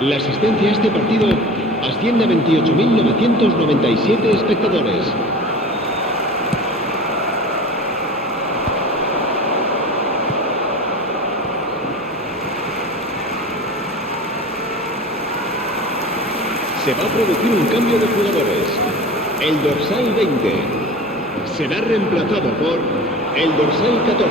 La asistencia a este partido asciende a 28.997 espectadores. Se va a producir un cambio de jugadores. El dorsal 20 será reemplazado por el dorsal 14.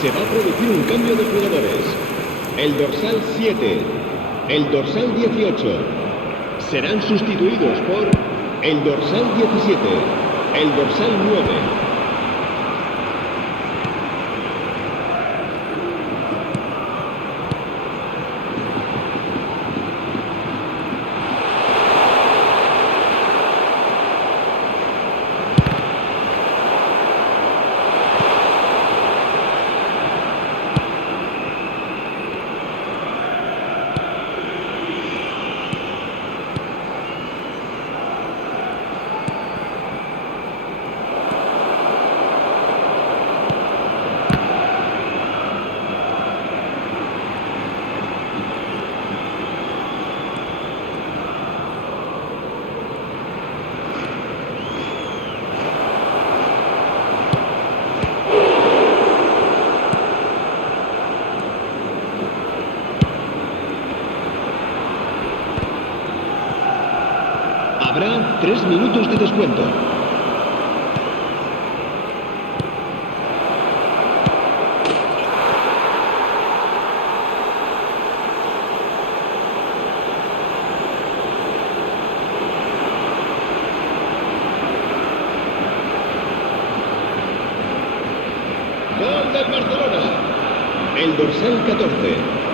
Se va a producir un cambio de jugadores. El dorsal 7, el dorsal 18 serán sustituidos por el dorsal 17, el dorsal 9. Habrá 3 minutos de descuento. Gol del Barcelona. El dorsal 14.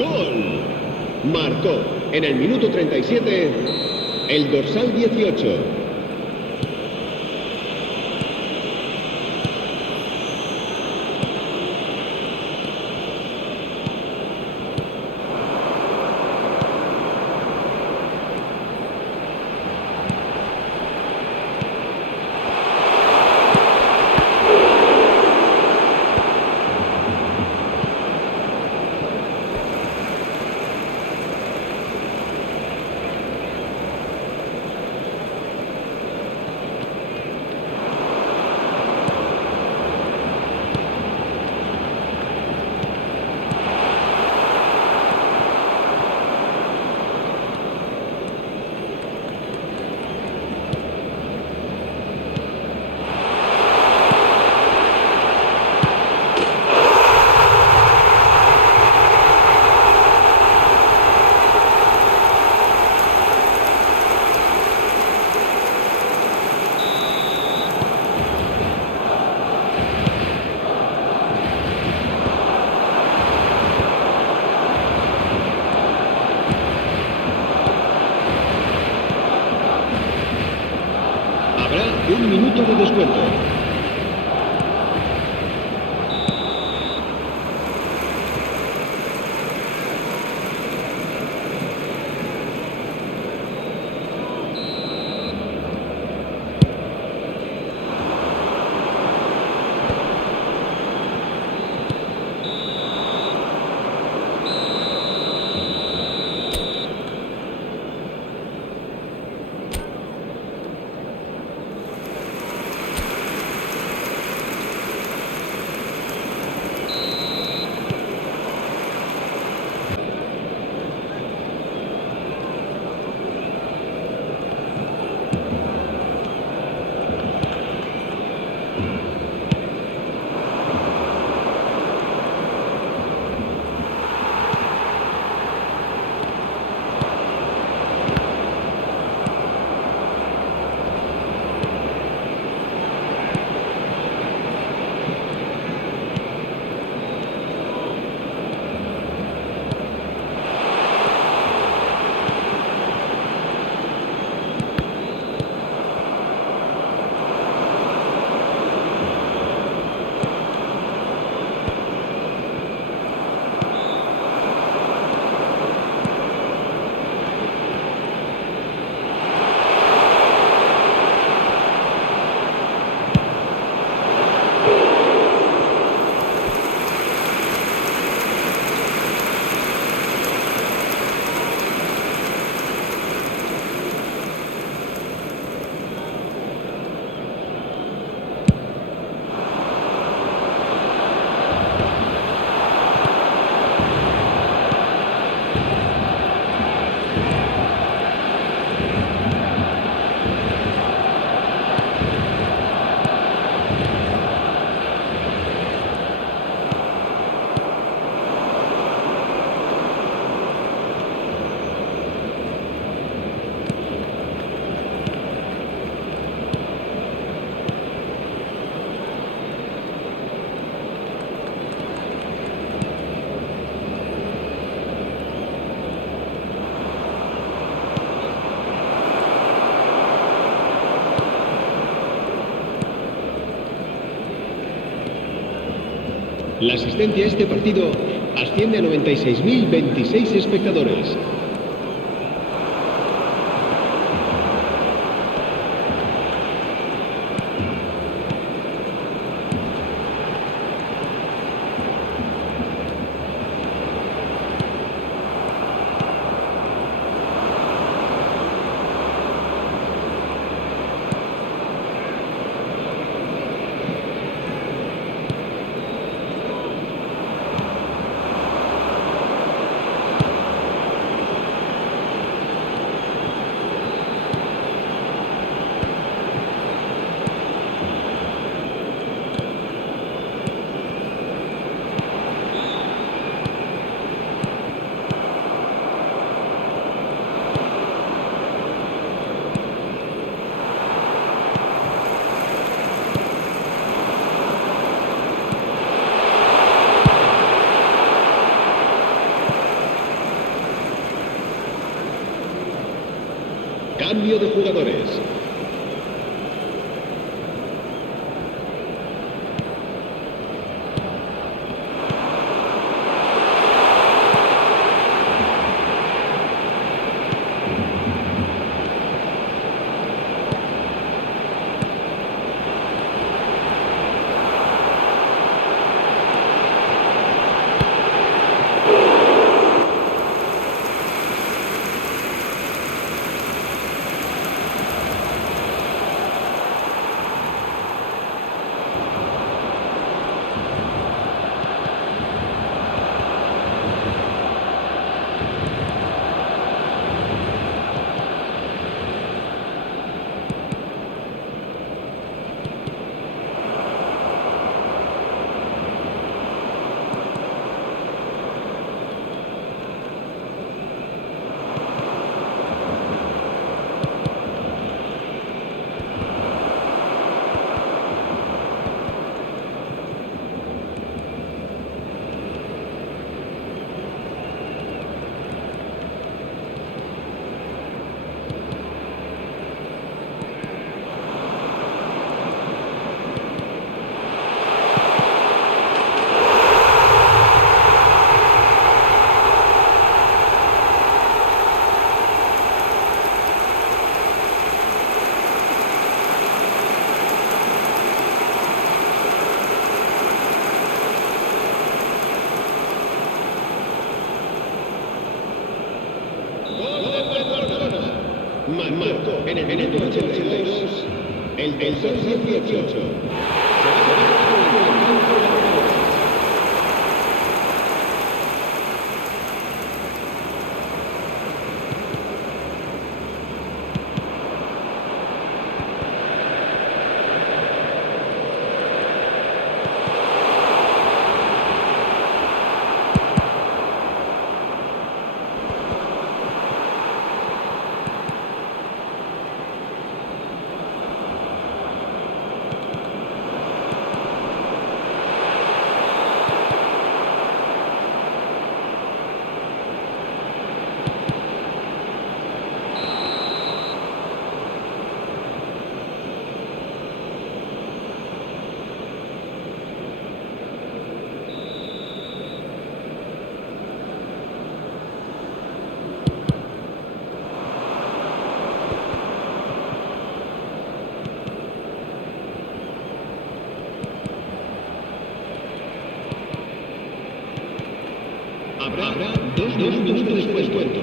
¡Gol! Marcó en el minuto 37 el dorsal 18. Habrá un minuto de descuento. La asistencia a este partido asciende a 96.026 espectadores. Cambio de jugadores. Marcó en el minuto 82 el dorsal 18. Habrá dos minutos de descuento.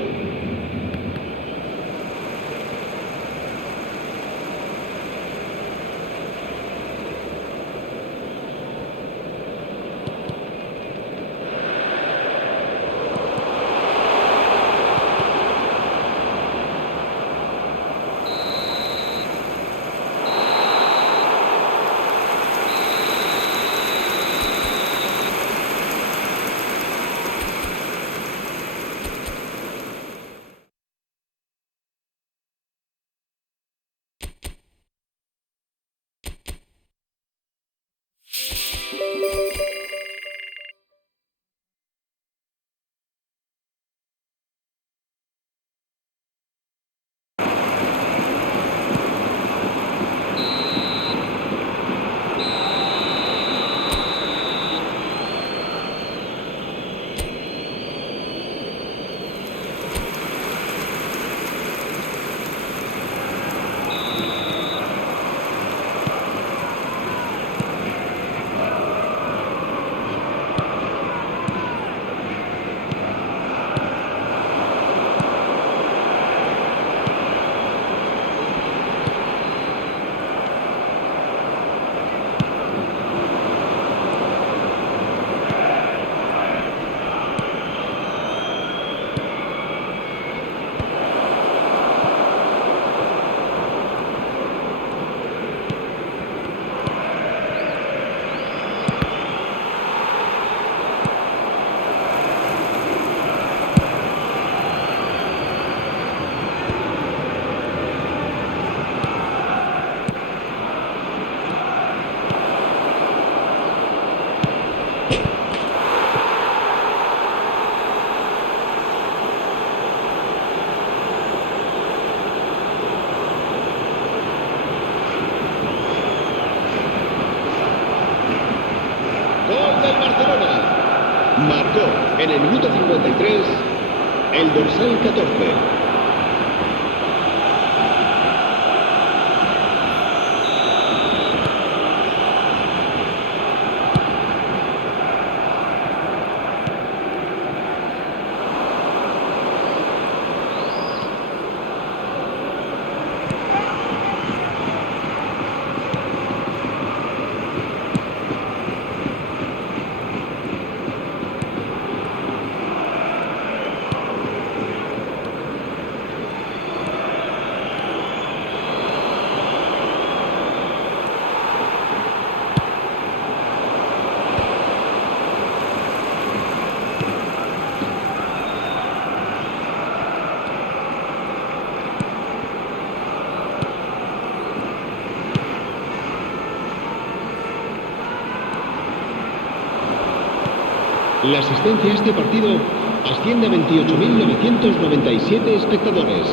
Barcelona. Marcó en el minuto 53 el dorsal 14. La asistencia a este partido asciende a 28.997 espectadores.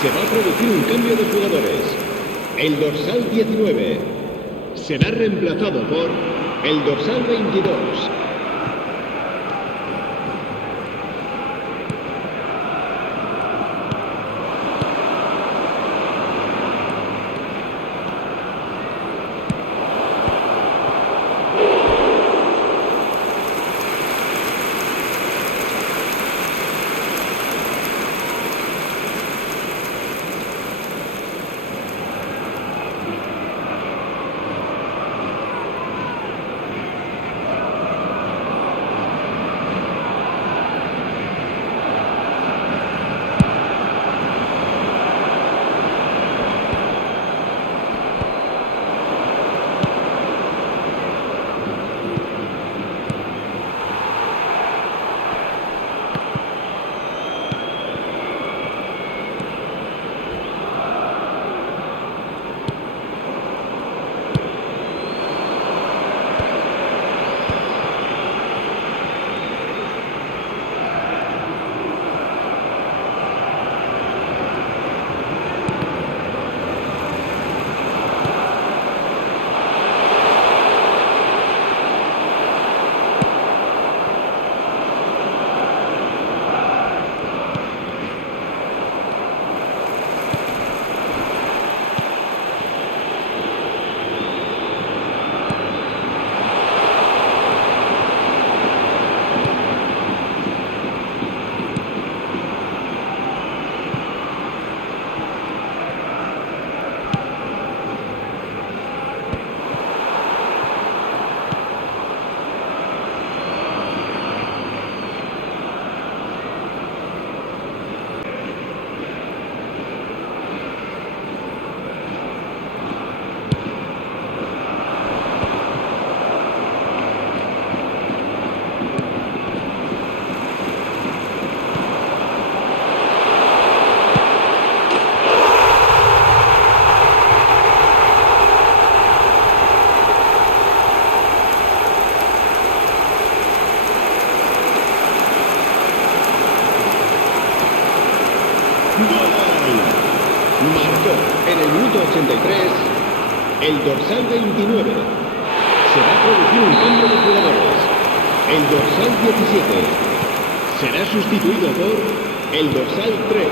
Se va a producir un cambio de jugadores. El dorsal 19 será reemplazado por el dorsal 22. Marcó en el minuto 83 el dorsal 29. Se va a producir un cambio de jugadores. El dorsal 17 será sustituido por el dorsal 3.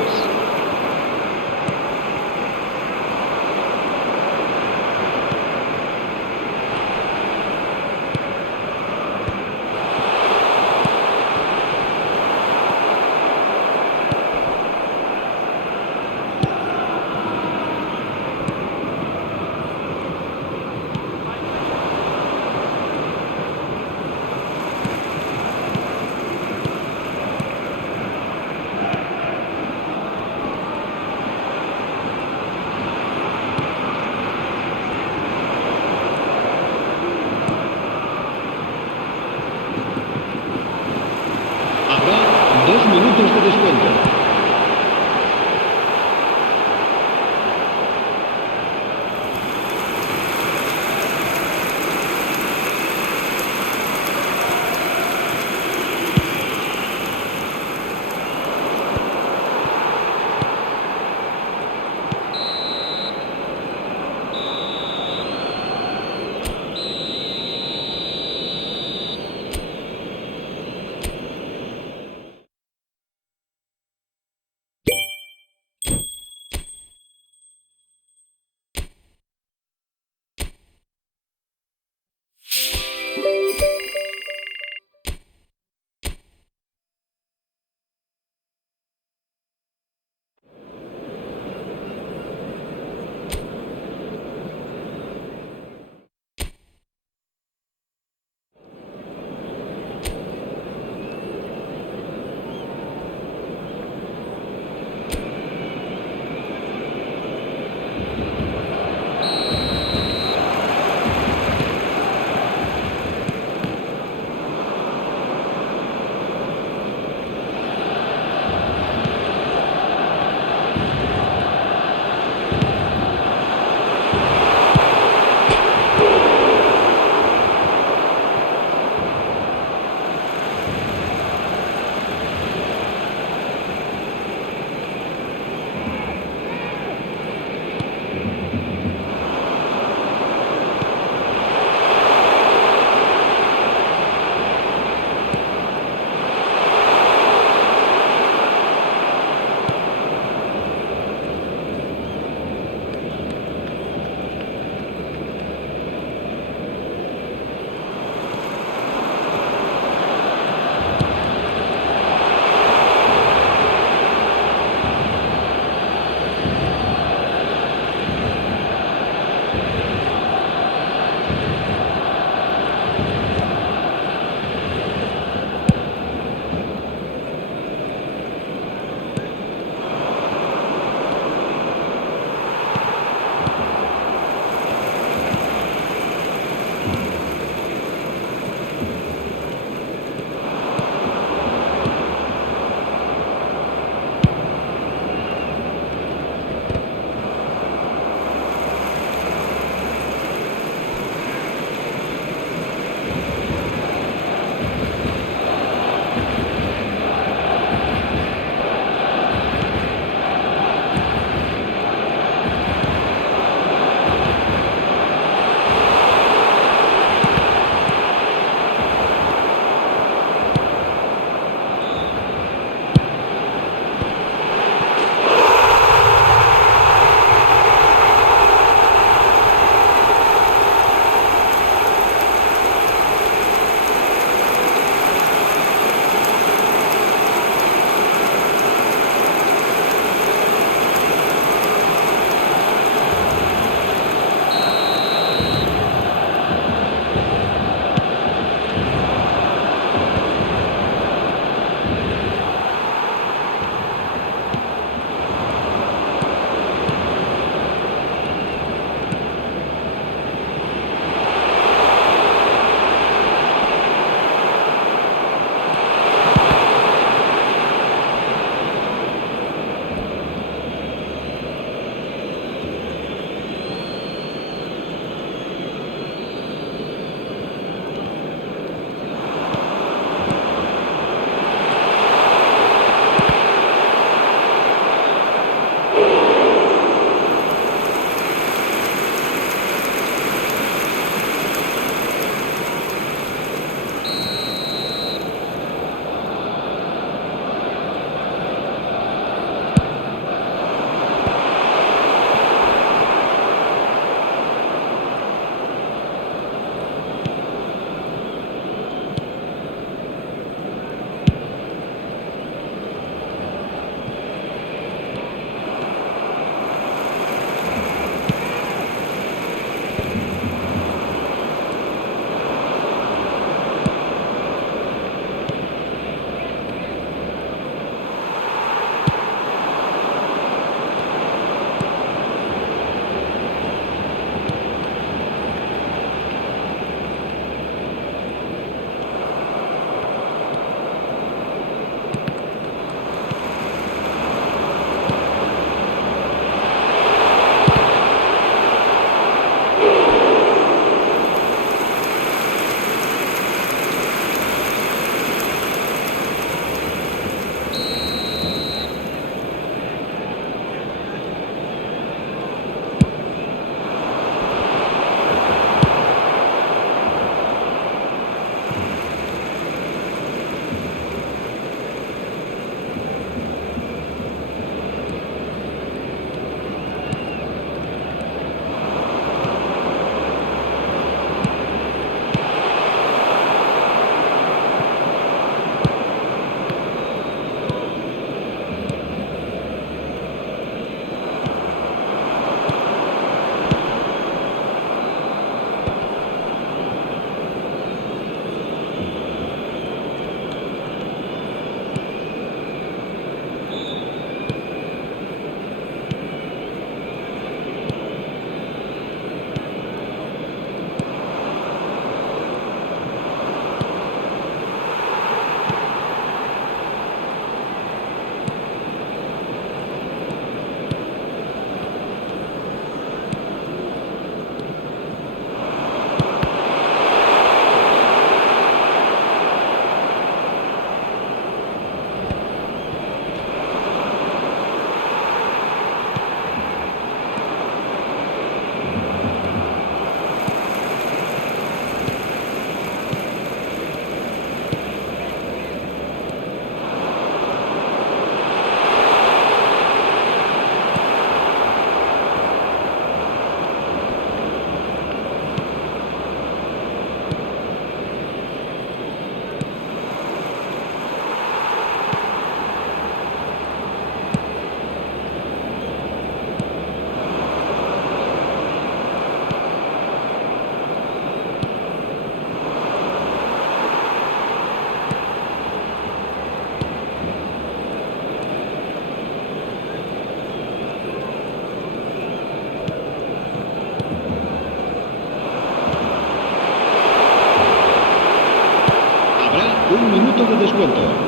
gol de descuento.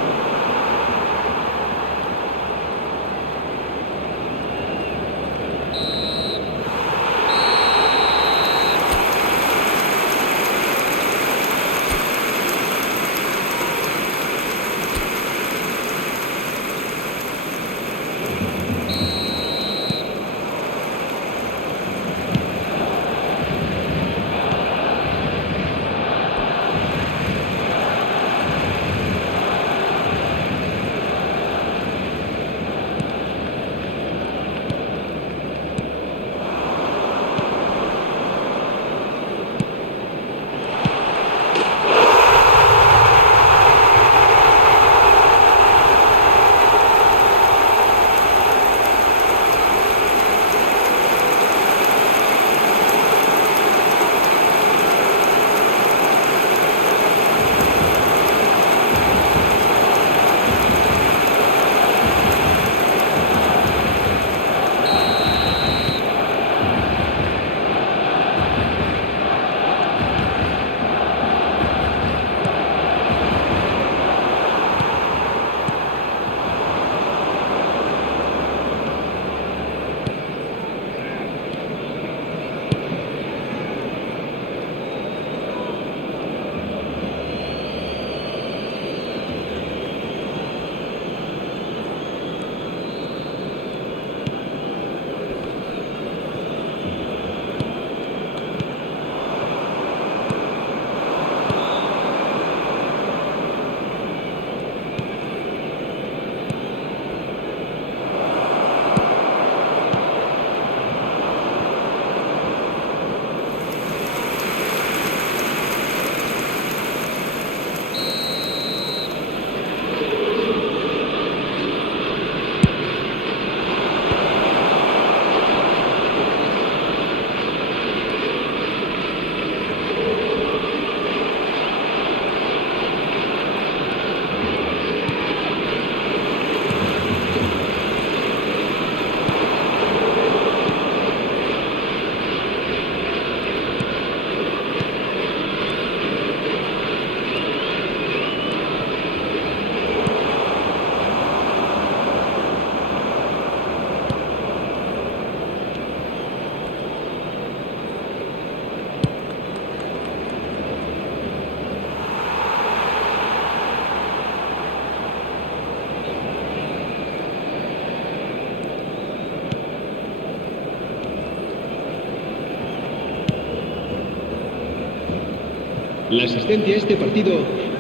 La asistencia a este partido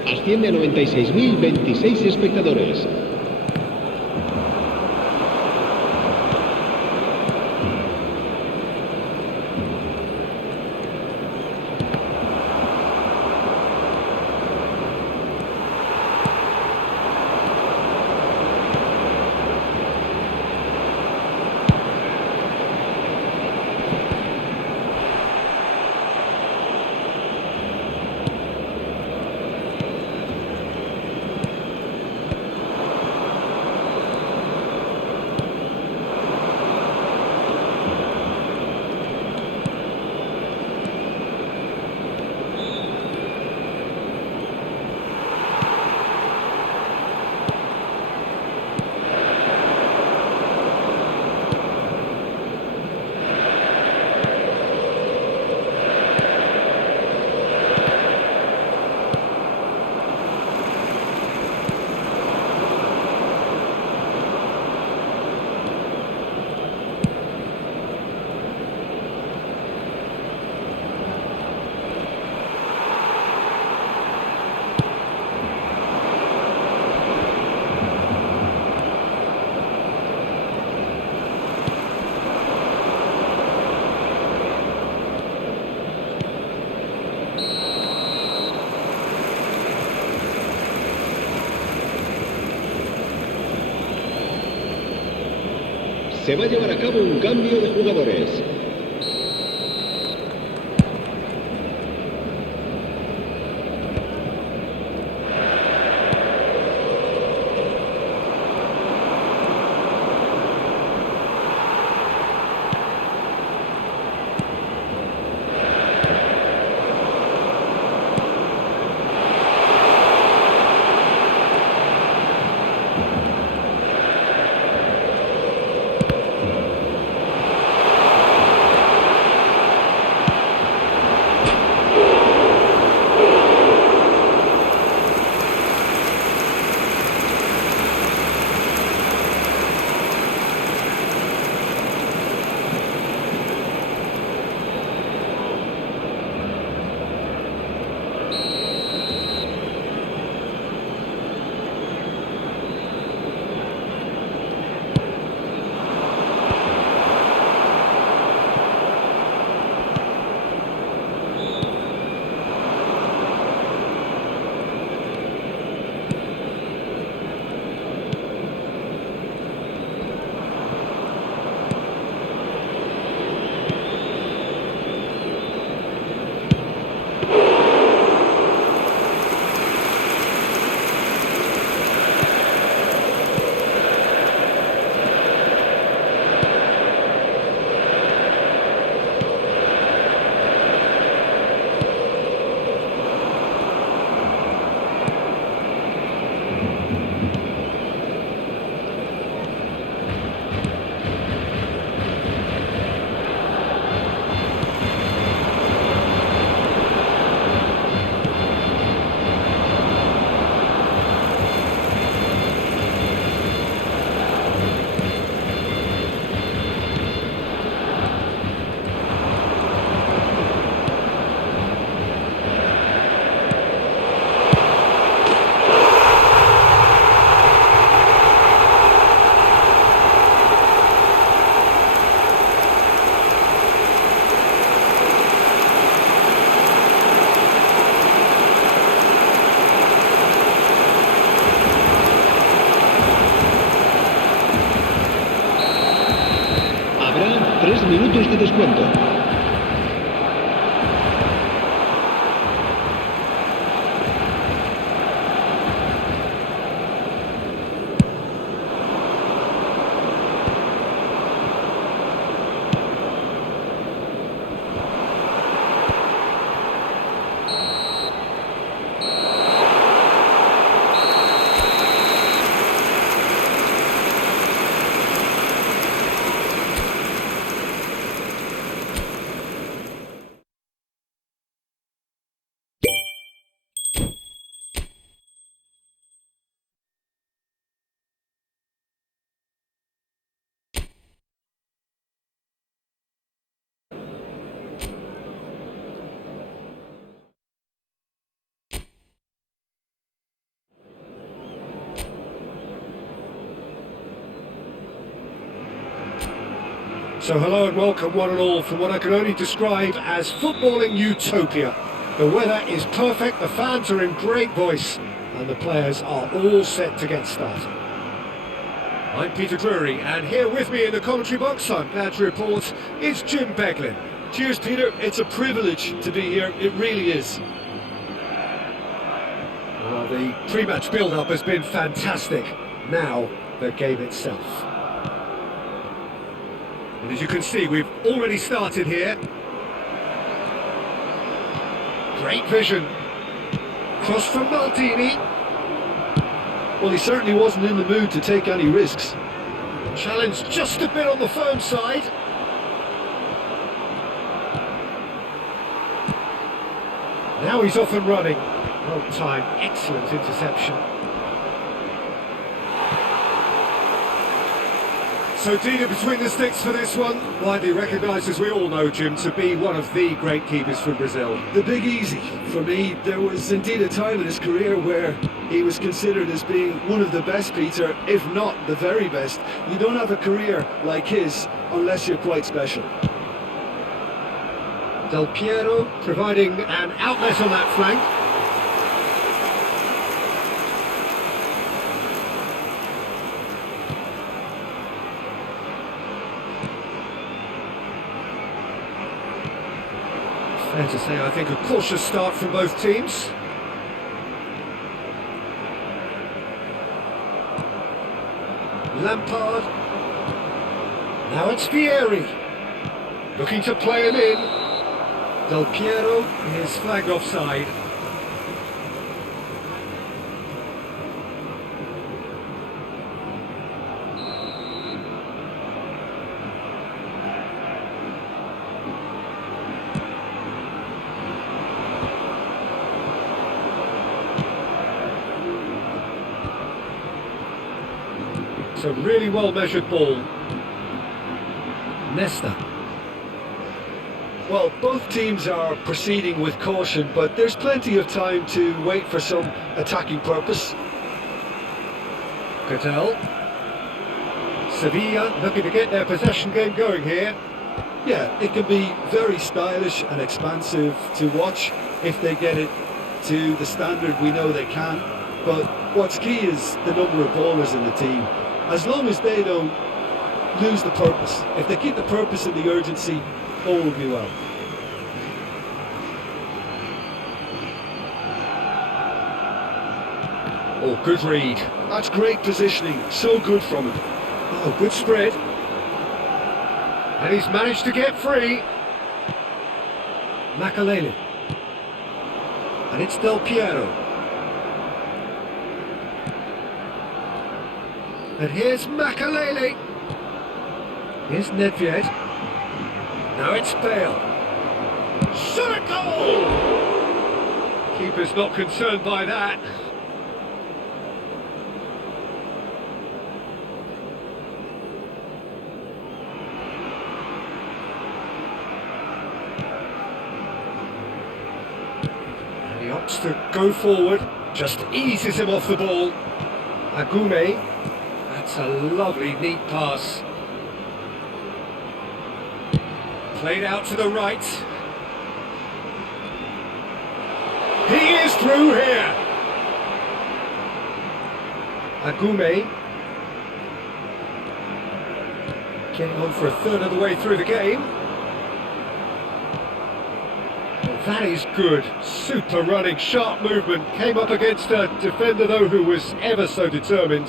asciende a 96.026 espectadores. Se va a llevar a cabo un cambio de jugadores. 3 minutos de descuento. So hello and welcome one and all from what I can only describe as footballing utopia. The weather is perfect, the fans are in great voice, and the players are all set to get started. I'm Peter Drury, and here with me in the commentary box, I'm glad to report, is Jim Beglin. Cheers, Peter. It's a privilege to be here. It really is. Well, the pre-match build-up has been fantastic. Now, the game itself. And as you can see, we've already started here. Great vision. Cross from Maldini. Well, he certainly wasn't in the mood to take any risks. Challenge just a bit on the firm side. Now he's off and running. Well timed, excellent interception. So Dina between the sticks for this one. Widely recognised, as we all know, Jim, to be one of the great keepers from Brazil. The Big Easy. For me, there was indeed a time in his career where he was considered as being one of the best, Peter, if not the very best. You don't have a career like his unless you're quite special. Del Piero providing an outlet on that flank. Fair to say, I think, a cautious start from both teams. Lampard. Now it's Vieri. Looking to play him in. Del Piero is flagged offside. It's a really well-measured ball. Nesta. Well, both teams are proceeding with caution, but there's plenty of time to wait for some attacking purpose. Cattell. Sevilla looking to get their possession game going here. Yeah, it can be very stylish and expansive to watch if they get it to the standard we know they can. But what's key is the number of ballers in the team. As long as they don't lose the purpose, if they keep the purpose and the urgency, all will be well. Oh, good read. That's great positioning, so good from him. Oh, good spread. And he's managed to get free. Makalele. And it's Del Piero. And here's Makalele. Here's Nedved. Now it's Bale. Shot a goal! Keeper's not concerned by that. And he opts to go forward. Just eases him off the ball. Agume. That's a lovely, neat pass. Played out to the right. He is through here. Agume. Getting on for a third of the way through the game. Well, that is good. Super running, sharp movement. Came up against a defender, though, who was ever so determined.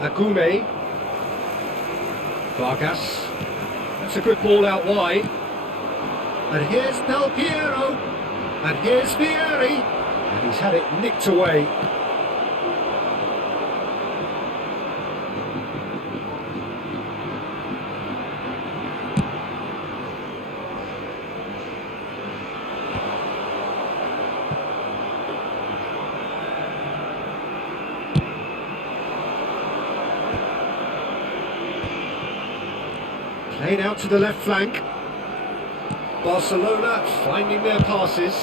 Agume. Vargas. That's a good ball out wide. And here's Del Piero. And here's Vieri. And he's had it nicked away. Played out to the left flank. Barcelona finding their passes.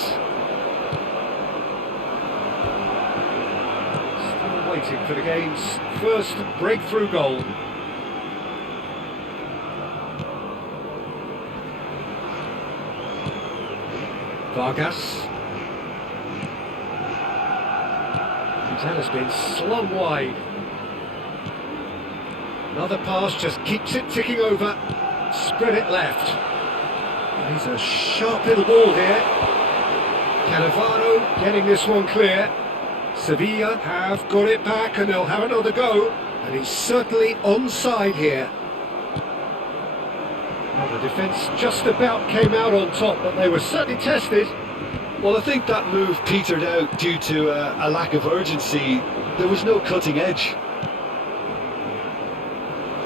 Still waiting for the game's first breakthrough goal. Vargas. That has been slung wide. Another pass just keeps it ticking over. Spread it left. He's a sharp little ball here. Cannavaro getting this one clear. Sevilla have got it back and they'll have another go. And he's certainly onside here. Well, the defence just about came out on top, but they were certainly tested. Well, I think that move petered out due to a lack of urgency. There was no cutting edge.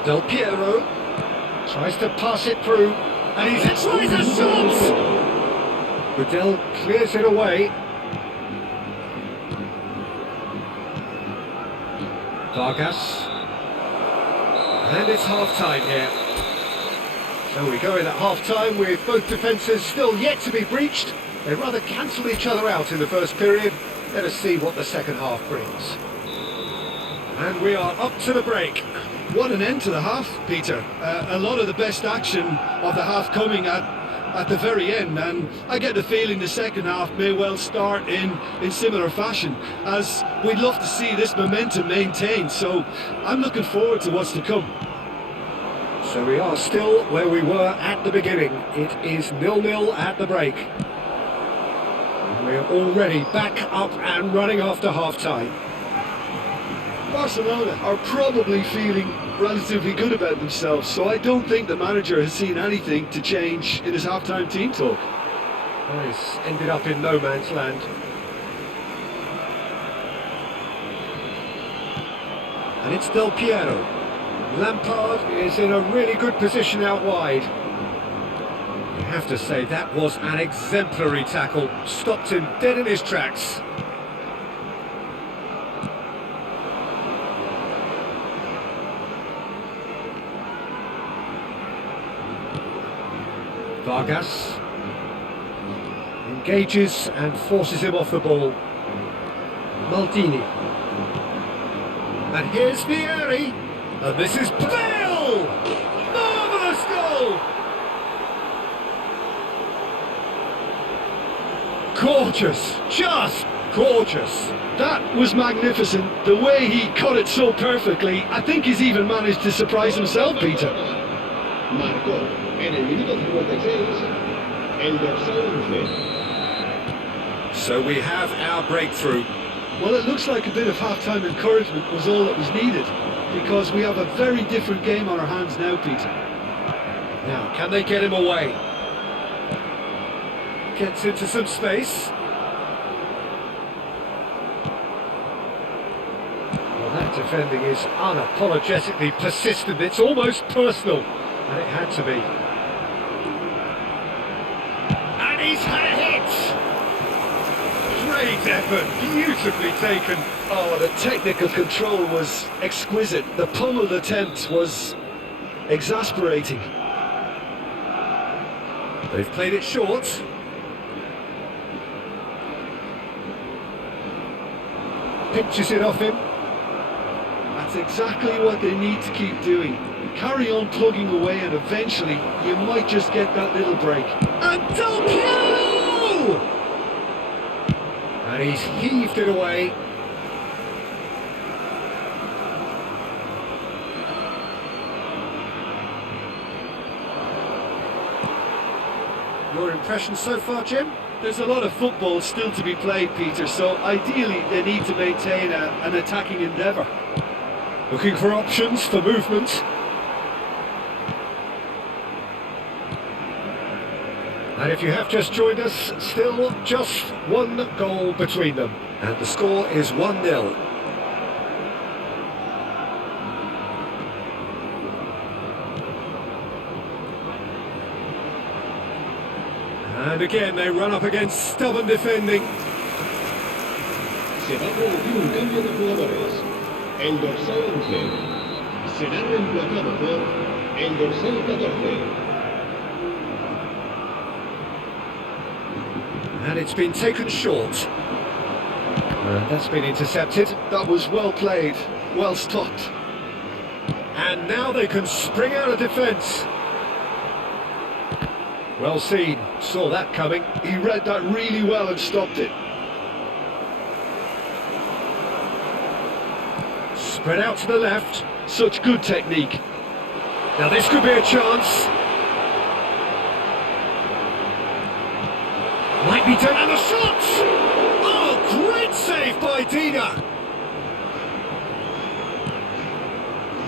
Del Piero tries to pass it through, and he's tries a shot! Gudel clears it away. Vargas. And it's half-time here. So we go in at half-time with both defences still yet to be breached. They rather cancelled each other out in the first period. Let us see what the second half brings. And we are up to the break. What an end to the half, Peter. A lot of the best action of the half coming at the very end, and I get the feeling the second half may well start in similar fashion, as we'd love to see this momentum maintained, so I'm looking forward to what's to come. So we are still where we were at the beginning. It is 0-0 at the break. And we're already back up and running after half-time. Barcelona are probably feeling relatively good about themselves, so I don't think the manager has seen anything to change in his half-time team talk. Well, it's ended up in no man's land. And it's Del Piero. Lampard is in a really good position out wide. You have to say that was an exemplary tackle. Stopped him dead in his tracks. Vargas engages and forces him off the ball. Maldini. And here's Vieri. And this is Bale! Marvellous goal! Gorgeous, just gorgeous. That was magnificent. The way he cut it so perfectly, I think he's even managed to surprise himself, Peter. Marcó en el minuto 56 el dorsal 11. So we have our breakthrough. Well, it looks like a bit of half-time encouragement was all that was needed, because we have a very different game on our hands now, Peter. Now, can they get him away? Gets into some space. Well, that defending is unapologetically persistent. It's almost personal, and it had to be. And he's had a hit! Great effort, beautifully taken. Oh, the technical control was exquisite. The pummeled attempt was exasperating. They've played it short. Pinches it off him. That's exactly what they need to keep doing. Carry on plugging away, and eventually you might just get that little break. And Del Piero! And he's heaved it away. Your impression so far, Jim? There's a lot of football still to be played, Peter, so ideally they need to maintain an attacking endeavour. Looking for options for movement. And if you have just joined us, still just one goal between them. And the score is 1-0. And again they run up against stubborn defending. Se va a producir un cambio de jugadores. El dorsal 11 será reemplazado por el dorsal 14. And it's been taken short. And that's been intercepted. That was well played, well stopped. And now they can spring out of defence. Well seen, saw that coming. He read that really well and stopped it. Spread out to the left. Such good technique. Now this could be a chance. Might be done, and the shot! Oh, great save by Dina!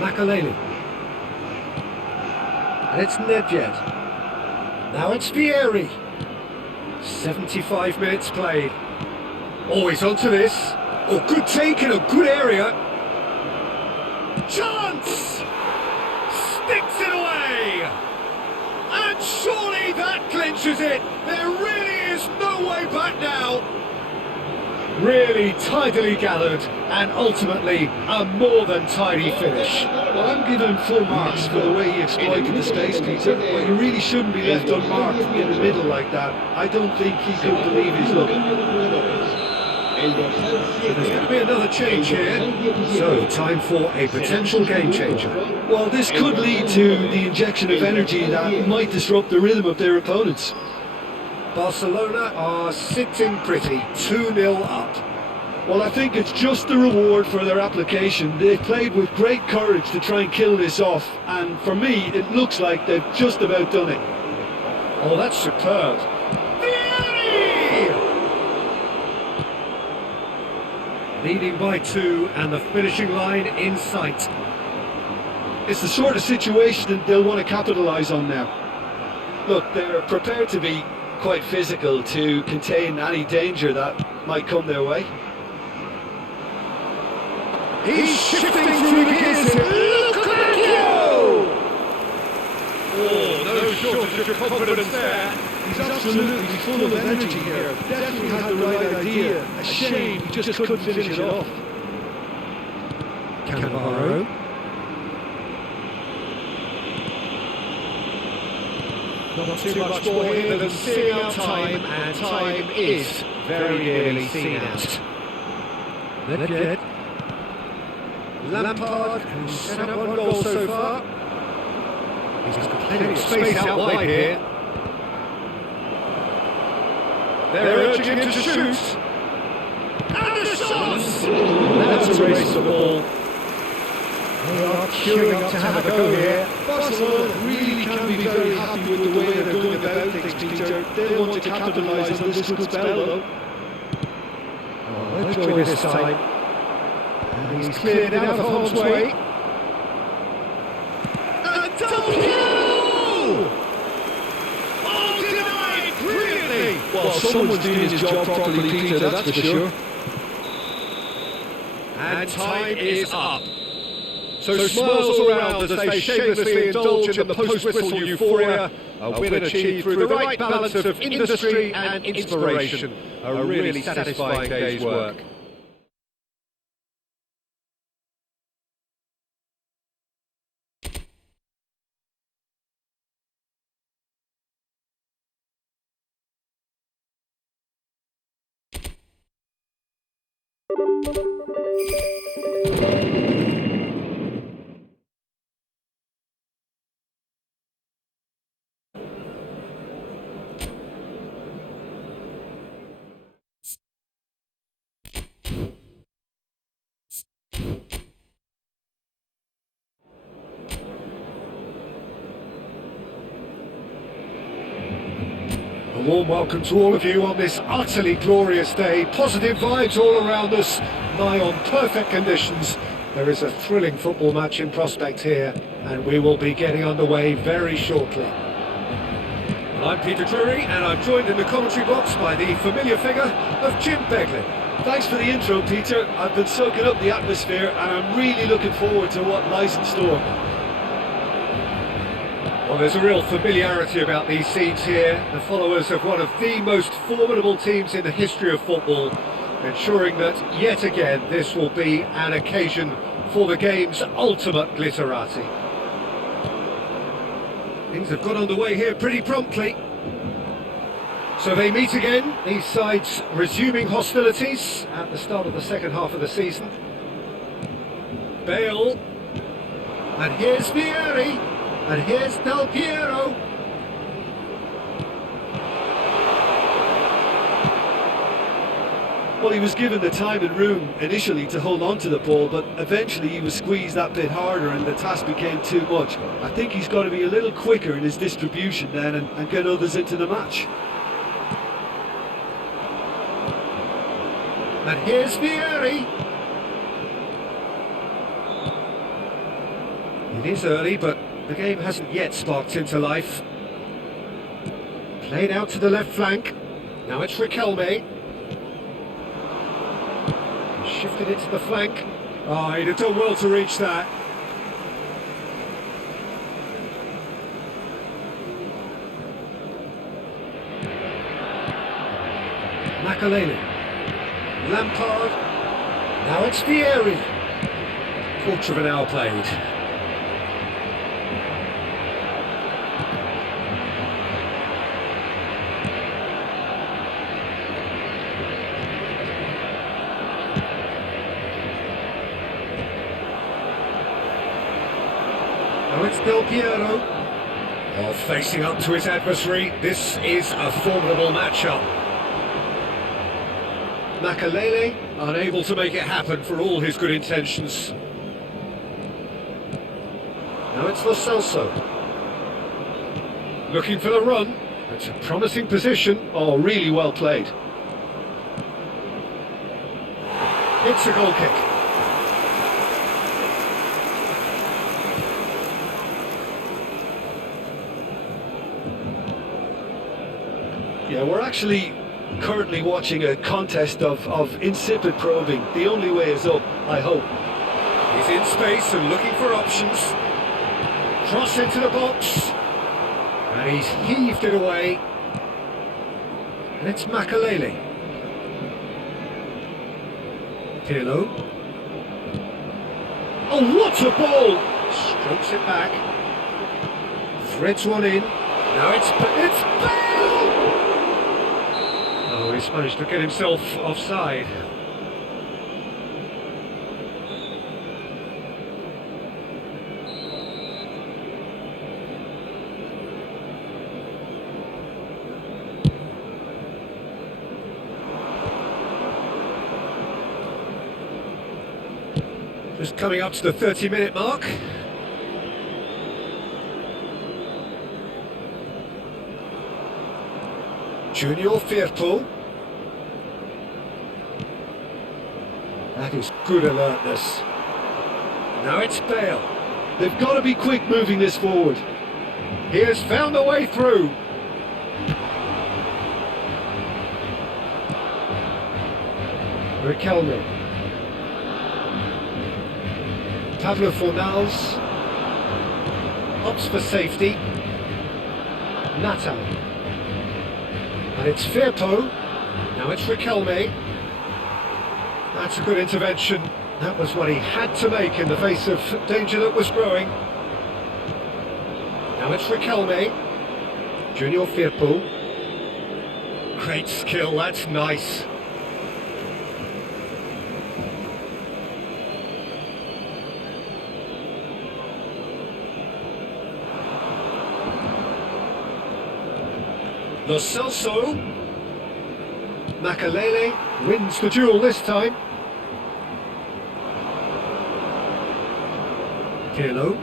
Makaleli. And it's Nedved. Now it's Vieri. 75 minutes played. Oh, he's onto this. Oh, good take in a good area. Chance! Sticks it away! And surely that clinches it. There really is no way back now. Really tidily gathered and ultimately a more than tidy finish. Well, I'm giving him full marks for the way he exploited the space, Peter, but he really shouldn't be left unmarked in the middle like that. I don't think he could believe his luck. There's going to be another change here, so time for a potential game changer. Well, this could lead to the injection of energy that might disrupt the rhythm of their opponents. Barcelona are sitting pretty, 2-0 up. Well, I think it's just the reward for their application. They played with great courage to try and kill this off, and for me, it looks like they've just about done it. Oh, that's superb. Vieri! Leading by 2 and the finishing line in sight. It's the sort of situation they'll want to capitalise on now. Look, they're prepared to be quite physical to contain any danger that might come their way. He's shifting through the gears here. Look at you! Oh, no shortage of confidence there. He's absolutely full of energy here. Definitely had the right idea. A shame he just couldn't finish it off. Cannavaro. Not too much more here than seeing out time, and time is very nearly seen out. Nedved. Lampard, who's set up one goal so far. He's got plenty of space out wide here. They're urging him to shoot. And the shot! That's a race to the ball. They are queuing up to have a go here. Barcelona really can be very happy with the way they're going about things, Peter. They'll want to capitalise on this good spell, though. Oh, they'll join this time. And he's cleared it out of harm's way. A double kill! Oh, denied brilliantly! Well, someone's doing his job properly, Peter, that's for sure. And time is up. So smiles all around as they shamelessly indulge in the post-whistle euphoria. A win achieved through the right balance of industry and inspiration. A really satisfying day's work. warm welcome to all of you on this utterly glorious day. Positive vibes all around us, nigh on perfect conditions. There is a thrilling football match in prospect here, and we will be getting underway very shortly. I'm Peter Drury, and I'm joined in the commentary box by the familiar figure of Jim Beglin. Thanks for the intro, Peter. I've been soaking up the atmosphere, and I'm really looking forward to what lies in store. Well, there's a real familiarity about these scenes here, the followers of one of the most formidable teams in the history of football, ensuring that, yet again, this will be an occasion for the game's ultimate glitterati. Things have got underway here pretty promptly. So they meet again, these sides resuming hostilities at the start of the second half of the season. Bale, and here's Vieri. And here's Del Piero. Well, he was given the time and room initially to hold on to the ball, but eventually he was squeezed that bit harder and the task became too much. I think he's got to be a little quicker in his distribution then and get others into the match. And here's Vieri. It is early, but the game hasn't yet sparked into life. Played out to the left flank. Now it's Riquelme. Shifted it to the flank. Oh, he'd have done well to reach that. Makalele. Lampard. Now it's Vieri. Quarter of an hour played. Now it's Del Piero. Oh, facing up to his adversary. This is a formidable matchup. Makalele, unable to make it happen for all his good intentions. Now it's Lo Celso. Looking for the run. It's a promising position. Oh, really well played. It's a goal kick. Yeah, we're actually currently watching a contest of insipid probing. The only way is up, I hope. He's in space and looking for options. Cross into the box. And he's heaved it away. And it's Makalele. Pirlo. Oh, what a ball! Strokes it back. Threads one in. Now it's Bale! Oh, he's managed to get himself offside. Just coming up to the 30-minute mark. Junior Firpo. That is good alertness. Now it's Bale. They've got to be quick moving this forward. He has found a way through. Riquelme. Pablo Fornals. Opts for safety. Natal. And it's Firpo. Now it's Riquelme. That's a good intervention. That was what he had to make in the face of danger that was growing. Now it's Riquelme. Junior Firpo. Great skill, that's nice. Lo Celso. Makalele wins the duel this time. Pirlo.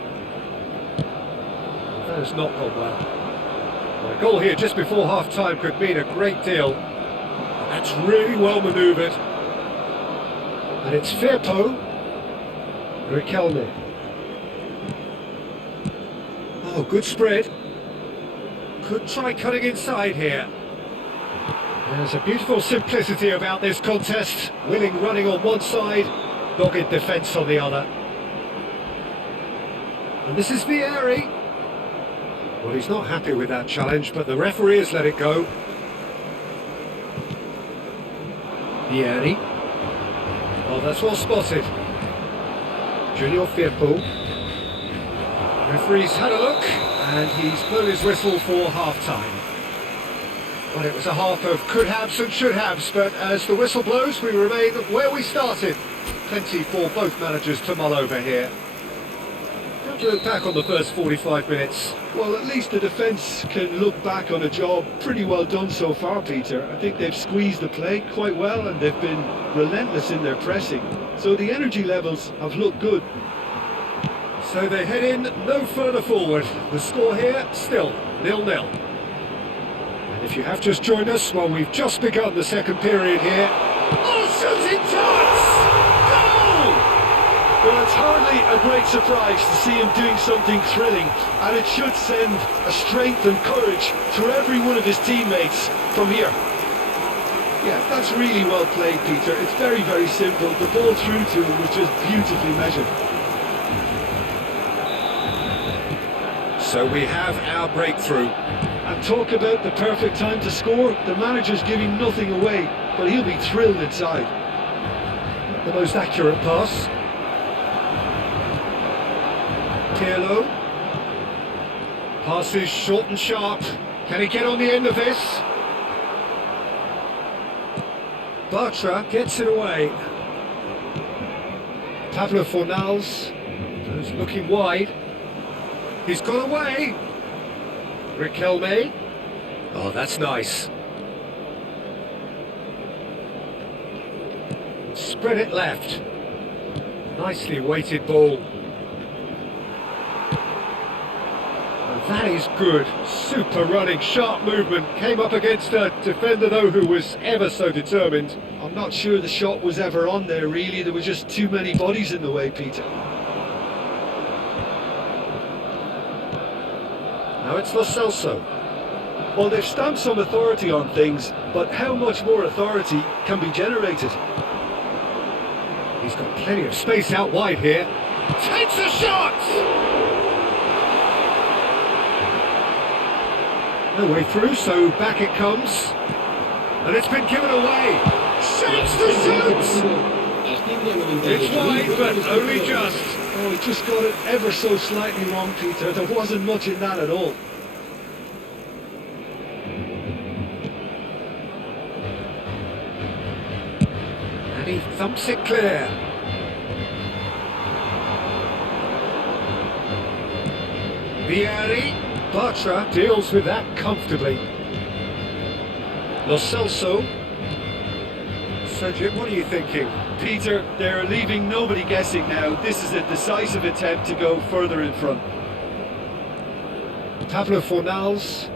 That has not gone well. A goal here just before half-time could mean a great deal. That's really well manoeuvred. And it's Firpo. Riquelme. Oh, good spread. Could try cutting inside here. There's a beautiful simplicity about this contest. Willing running on one side, dogged defence on the other. And this is Vieri. Well, he's not happy with that challenge, but the referee has let it go. Vieri. Oh, that's well spotted. Junior Firpo. Referee's had a look, and he's blown his whistle for half-time. Well, it was a half of could-haves and should-haves, but as the whistle blows, we remain where we started. Plenty for both managers to mull over here. How do you look back on the first 45 minutes? Well, at least the defence can look back on a job pretty well done so far, Peter. I think they've squeezed the play quite well and they've been relentless in their pressing. So the energy levels have looked good. So they head in no further forward. The score here, still 0-0. And if you have just joined us, well, we've just begun the second period here. Oh, shooting chance! Goal! Well, it's hardly a great surprise to see him doing something thrilling, and it should send a strength and courage through every one of his teammates from here. Yeah, that's really well played, Peter. It's very, very simple. The ball through to him was just beautifully measured. So we have our breakthrough. And talk about the perfect time to score. The manager's giving nothing away, but he'll be thrilled inside. The most accurate pass. Pirlo. Passes short and sharp. Can he get on the end of this? Bartra gets it away. Pablo Fornals goes looking wide. He's got away. Riquelme. Oh, that's nice. Spread it left. Nicely weighted ball. And that is good. Super running, sharp movement. Came up against a defender, though, who was ever so determined. I'm not sure the shot was ever on there, really. There were just too many bodies in the way, Peter. Now it's Lo Celso. Well, they've stamped some authority on things, but how much more authority can be generated? He's got plenty of space out wide here. Takes a shot! No way through, so back it comes. And it's been given away. Shapes to shoot! It's wide, but only just. Oh, he just got it ever so slightly wrong, Peter. There wasn't much in that at all. And he thumps it clear. Vieri. Bartra deals with that comfortably. Lo Celso. So, Jim, what are you thinking? Peter, they're leaving nobody guessing now. This is a decisive attempt to go further in front. Pablo Fornals.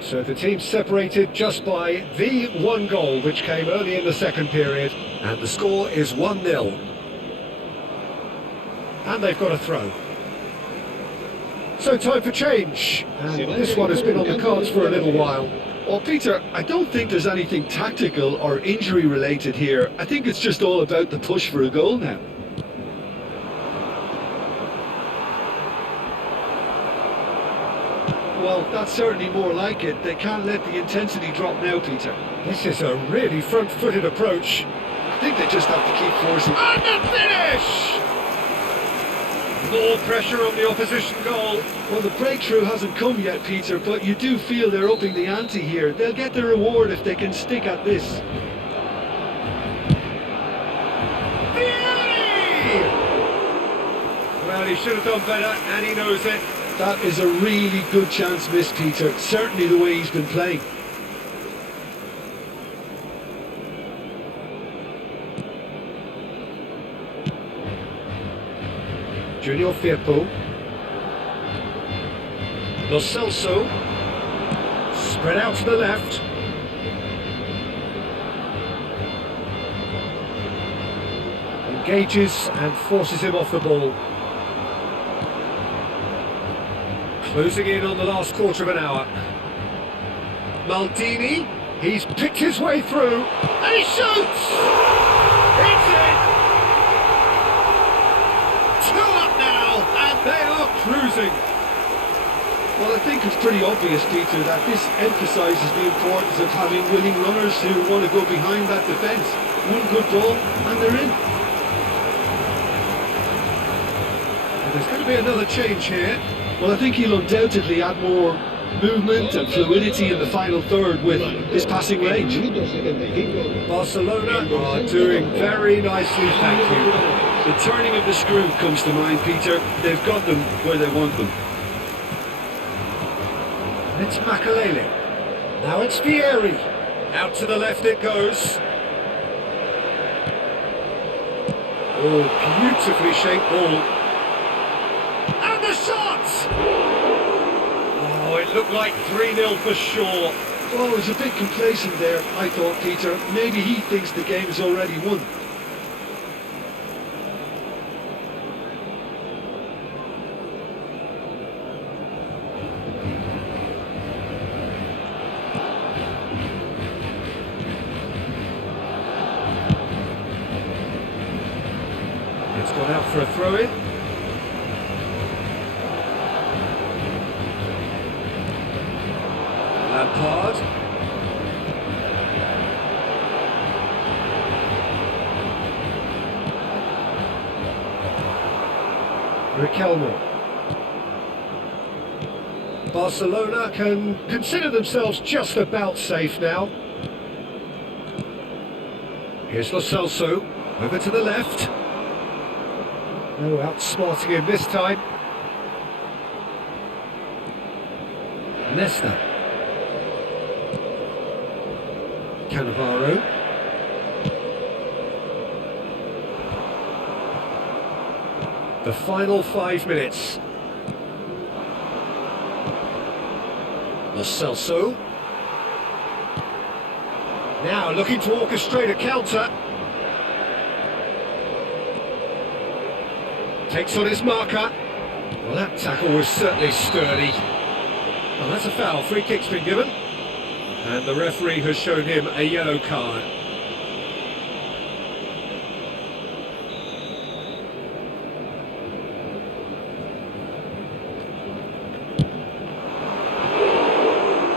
So the team separated just by the one goal which came early in the second period, and the score is 1-0. And they've got a throw. So time for change, and this one has been on the cards for a little while. Well, Peter, I don't think there's anything tactical or injury related here. I think it's just all about the push for a goal now. Well, that's certainly more like it. They can't let the intensity drop now, Peter. This is a really front-footed approach. I think they just have to keep forcing. And the finish! More pressure on the opposition goal. Well, the breakthrough hasn't come yet, Peter, but you do feel they're upping the ante here. They'll get the reward if they can stick at this. Vieri! Well, he should have done better, and he knows it. That is a really good chance missed, Peter. Certainly the way he's been playing. Junior Firpo. Lo Celso, spread out to the left. Engages and forces him off the ball. Closing in on the last quarter of an hour. Maldini, he's picked his way through, and he shoots! It's in! 2 up now, and they are cruising. Well, I think it's pretty obvious, Peter, that this emphasises the importance of having willing runners who want to go behind that defence. One good ball, and they're in. And there's going to be another change here. Well, I think he'll undoubtedly add more movement and fluidity in the final third with his passing range. Barcelona are doing very nicely, thank you. The turning of the screw comes to mind, Peter. They've got them where they want them. It's Makalele. Now it's Vieri. Out to the left it goes. Oh, beautifully shaped ball. And the shot! Oh, it looked like 3-0 for sure. Oh, it was a bit complacent there, I thought, Peter. Maybe he thinks the game's already won. It's gone out for a throw-in. Lampard. Riquelme. Barcelona can consider themselves just about safe now. Here's Lo Celso, over to the left. No outsmarting him this time. Leicester. Cannavaro. The final 5 minutes. Lo Celso. Now looking to orchestrate a counter. Takes on his marker. Well, that tackle was certainly sturdy. Well, that's a foul. Free kick's been given. And the referee has shown him a yellow card.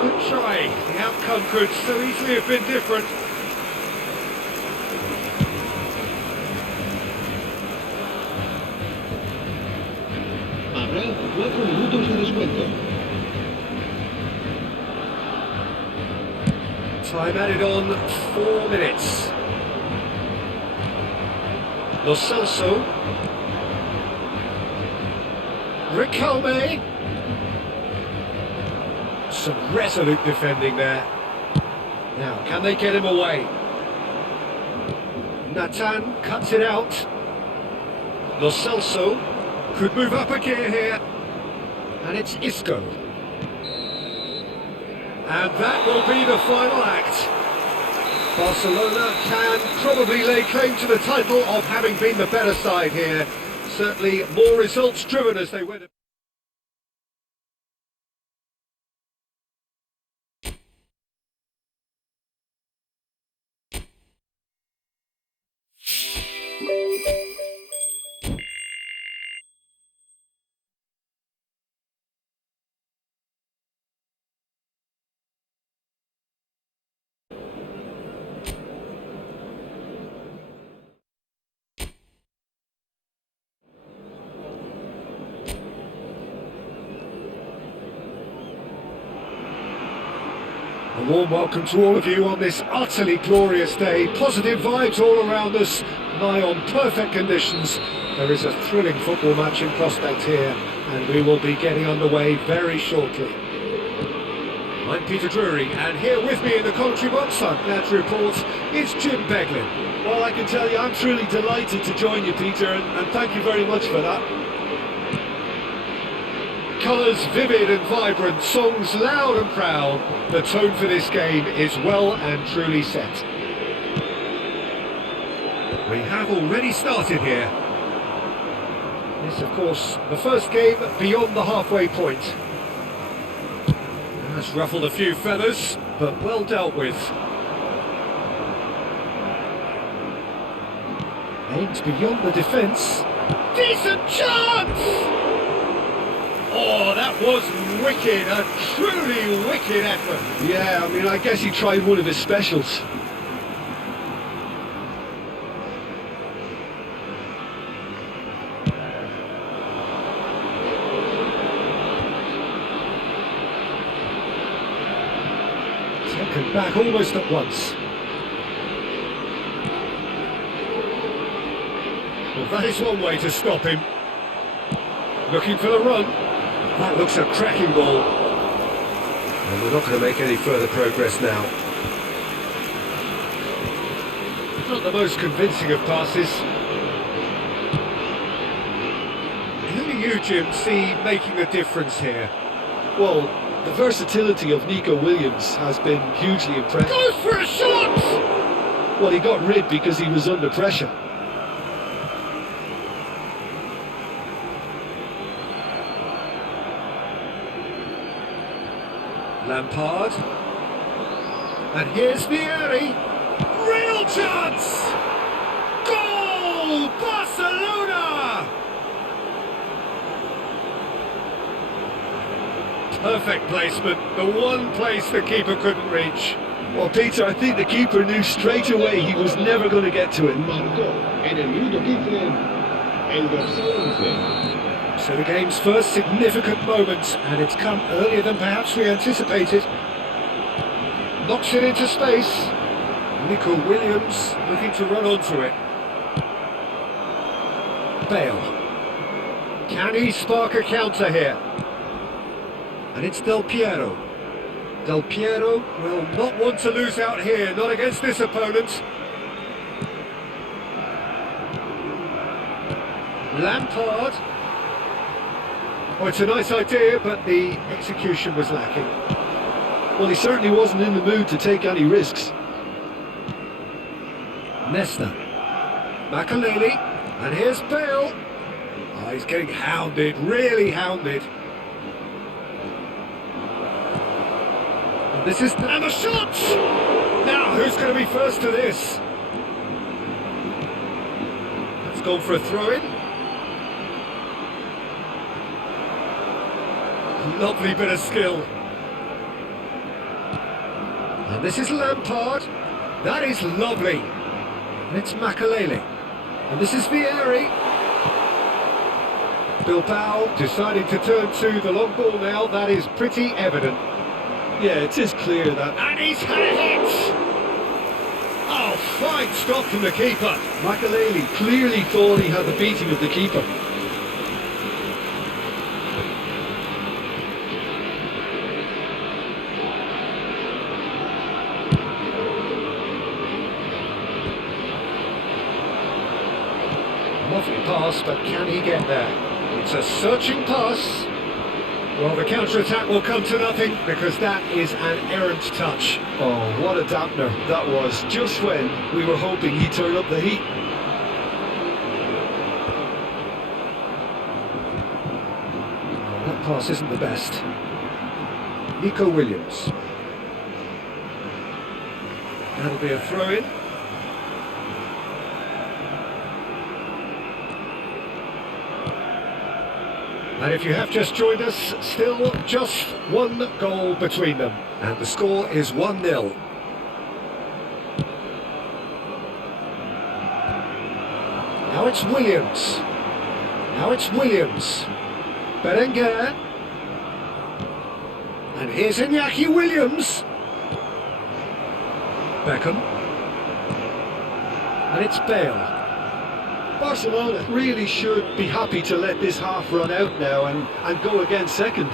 Good try. The outcome could so easily have been different. Habrá 4 minutos de descuento. Time added on 4 minutes. Lo Celso. Riquelme. Some resolute defending there. Now, can they get him away? Nathan cuts it out. Lo Celso could move up a gear here. And it's Isco. And that will be the final act. Barcelona can probably lay claim to the title of having been the better side here. Certainly more results driven as they went. A warm welcome to all of you on this utterly glorious day. Positive vibes all around us, nigh on perfect conditions. There is a thrilling football match in prospect here, and we will be getting underway very shortly. I'm Peter Drury, and here with me in the commentary box, I'm glad to report, is Jim Beglin. Well, I can tell you, I'm truly delighted to join you, Peter, and thank you very much for that. colours vivid and vibrant, songs loud and proud. The tone for this game is well and truly set. We have already started here. This, of course, the first game beyond the halfway point. Has ruffled a few feathers, but well dealt with. Aims beyond the defence. Decent chance! Oh, that was wicked, a truly wicked effort. Yeah, I mean, I guess he tried one of his specials. Taken back almost at once. Well, that is one way to stop him. Looking for the run. That looks a cracking ball. And we're not going to make any further progress now. Not the most convincing of passes. Who do you, Jim, see making a difference here? Well, the versatility of Nico Williams has been hugely impressive. Goes for a shot! Well, he got rid because he was under pressure. Lampard. And here's Vieri. Real chance! Goal! Barcelona! Perfect placement, the one place the keeper couldn't reach. Well, Peter, I think the keeper knew straight away he was never going to get to it. Marcó en el minuto 15 el dorsal 11. So the game's first significant moment, and it's come earlier than perhaps we anticipated. Knocks it into space. Nico Williams looking to run onto it. Bale. Can he spark a counter here? And it's Del Piero. Del Piero will not want to lose out here, not against this opponent. Lampard. Oh, it's a nice idea, but the execution was lacking. Well, he certainly wasn't in the mood to take any risks. Nesta. Makaleli. And here's Bale. Oh, he's getting hounded, really hounded. And this is... And the shot! Now, who's going to be first to this? That's gone for a throw-in. Lovely bit of skill. And this is Lampard. That is lovely. And it's Makaleli. And this is Vieri. Bilbao deciding to turn to the long ball now. That is pretty evident. Yeah, it is clear that... And he's had a hit! Oh, fine stop from the keeper. Makaleli clearly thought he had the beating of the keeper. Lovely pass, but can he get there? It's a searching pass. Well, the counter-attack will come to nothing because that is an errant touch. Oh, what a dampener that was, just when we were hoping he'd turn up the heat. That pass isn't the best. Nico Williams. That'll be a throw-in. And if you have just joined us, still just one goal between them. And the score is 1-0. Now it's Williams. Now it's Williams. Berenguer. And here's Iñaki Williams. Beckham. And it's Bale. Barcelona really should be happy to let this half run out now and go again second.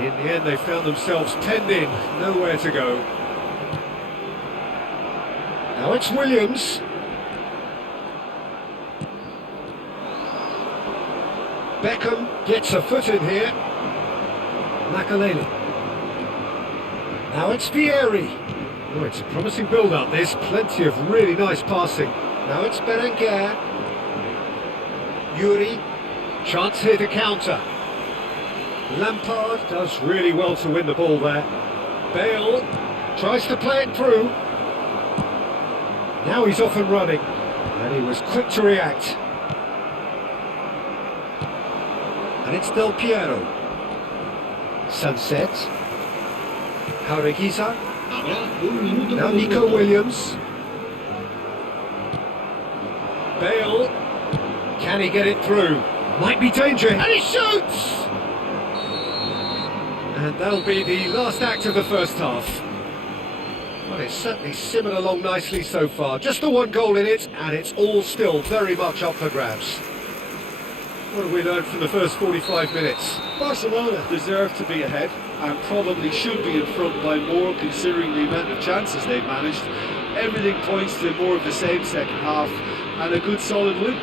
In the end, they found themselves penned in, nowhere to go. Now it's Williams. Beckham gets a foot in here. Makaleli. Now it's Vieri. Oh, it's a promising build-up. There's plenty of really nice passing. Now it's Berenguer. Yuri. Chance here to counter. Lampard does really well to win the ball there. Bale tries to play it through. Now he's off and running. And he was quick to react. And it's Del Piero. Sunset. Jaureguiza. Now Nico Williams. Bale. Can he get it through? Might be danger. And he shoots! And that'll be the last act of the first half. Well, it's certainly simmered along nicely so far. Just the one goal in it, and it's all still very much up for grabs. What have we learned from the first 45 minutes? Barcelona deserve to be ahead and probably should be in front by more considering the amount of chances they've managed. Everything points to more of the same second half and a good solid win.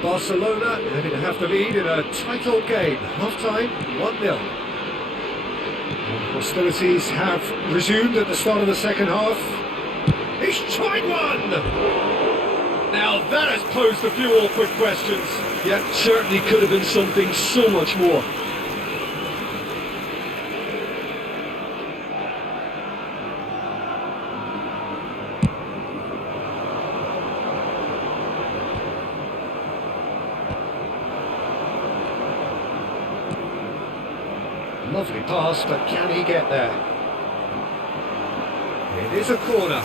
Barcelona going to have the lead in a title game. Half-time, 1-0. Hostilities have resumed at the start of the second half. He's tried one! Now that has posed a few awkward questions. Yeah, certainly could have been something so much more. Lovely pass, but can he get there? It is a corner.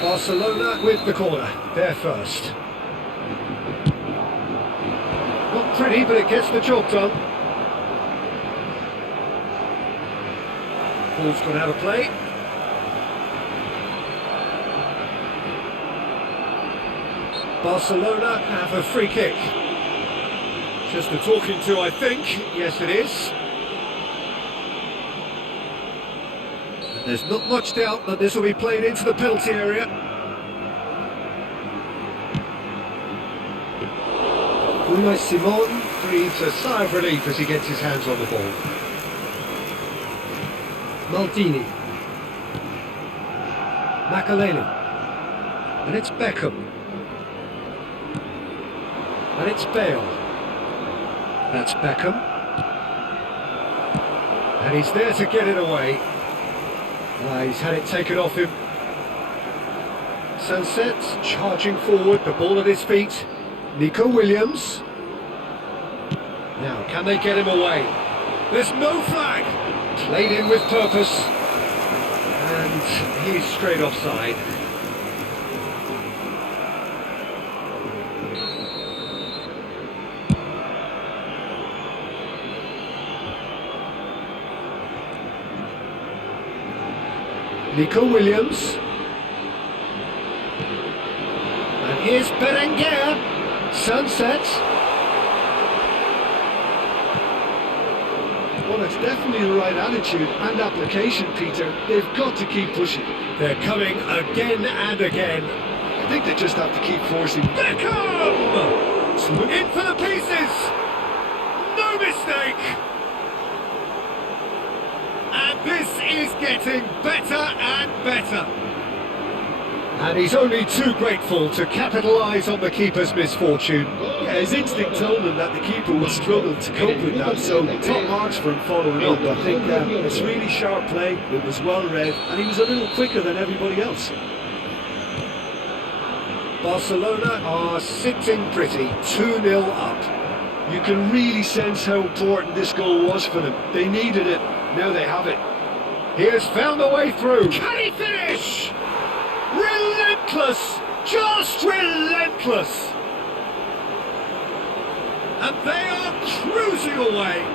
Barcelona with the corner, they're first. Not pretty, but it gets the job done. Ball's gone out of play. Barcelona have a free kick. Just a talking to, I think. Yes, it is. And there's not much doubt that this will be played into the penalty area. Unai Simon breathes a sigh of relief as he gets his hands on the ball. Maldini. Makaleli. And it's Beckham. And it's Bale. That's Beckham. And he's there to get it away. He's had it taken off him. Sunset charging forward, the ball at his feet. Nico Williams. Now, can they get him away? There's no flag! Played in with purpose. And he's straight offside. Nico Williams. And here's Berenguer. Sunset. Well, it's definitely the right attitude and application, Peter. They've got to keep pushing. They're coming again and again. I think they just have to keep forcing. Beckham! In for the pieces! No mistake! And this is getting better and better. And he's only too grateful to capitalise on the keeper's misfortune. Yeah, his instinct told him that the keeper would struggle to cope with that, so top marks for him following up. I think it's really sharp play, it was well read, and he was a little quicker than everybody else. Barcelona are sitting pretty, 2-0 up. You can really sense how important this goal was for them. They needed it, now they have it. He has found a way through. Can he finish? Relentless! Just relentless! And they are cruising away.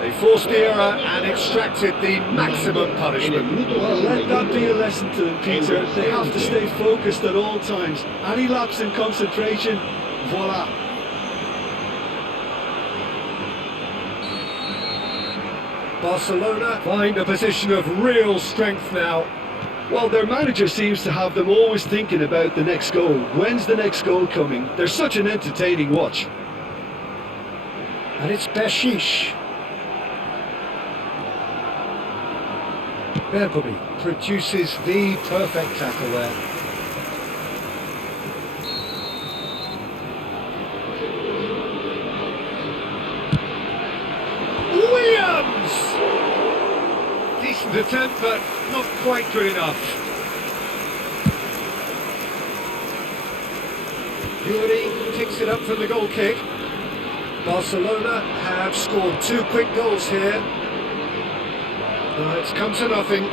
They forced the error and extracted the maximum punishment. Well, let that be a lesson to them, Peter. They have to stay focused at all times. Any lapse in concentration, voila. Barcelona find a position of real strength now. Well, their manager seems to have them always thinking about the next goal. When's the next goal coming? They're such an entertaining watch. And it's Bershish. Bergomi produces the perfect tackle there. Williams! Decent attempt, but not quite good enough. Yuri picks it up from the goal kick. Barcelona have scored 2 quick goals here. It's come to nothing.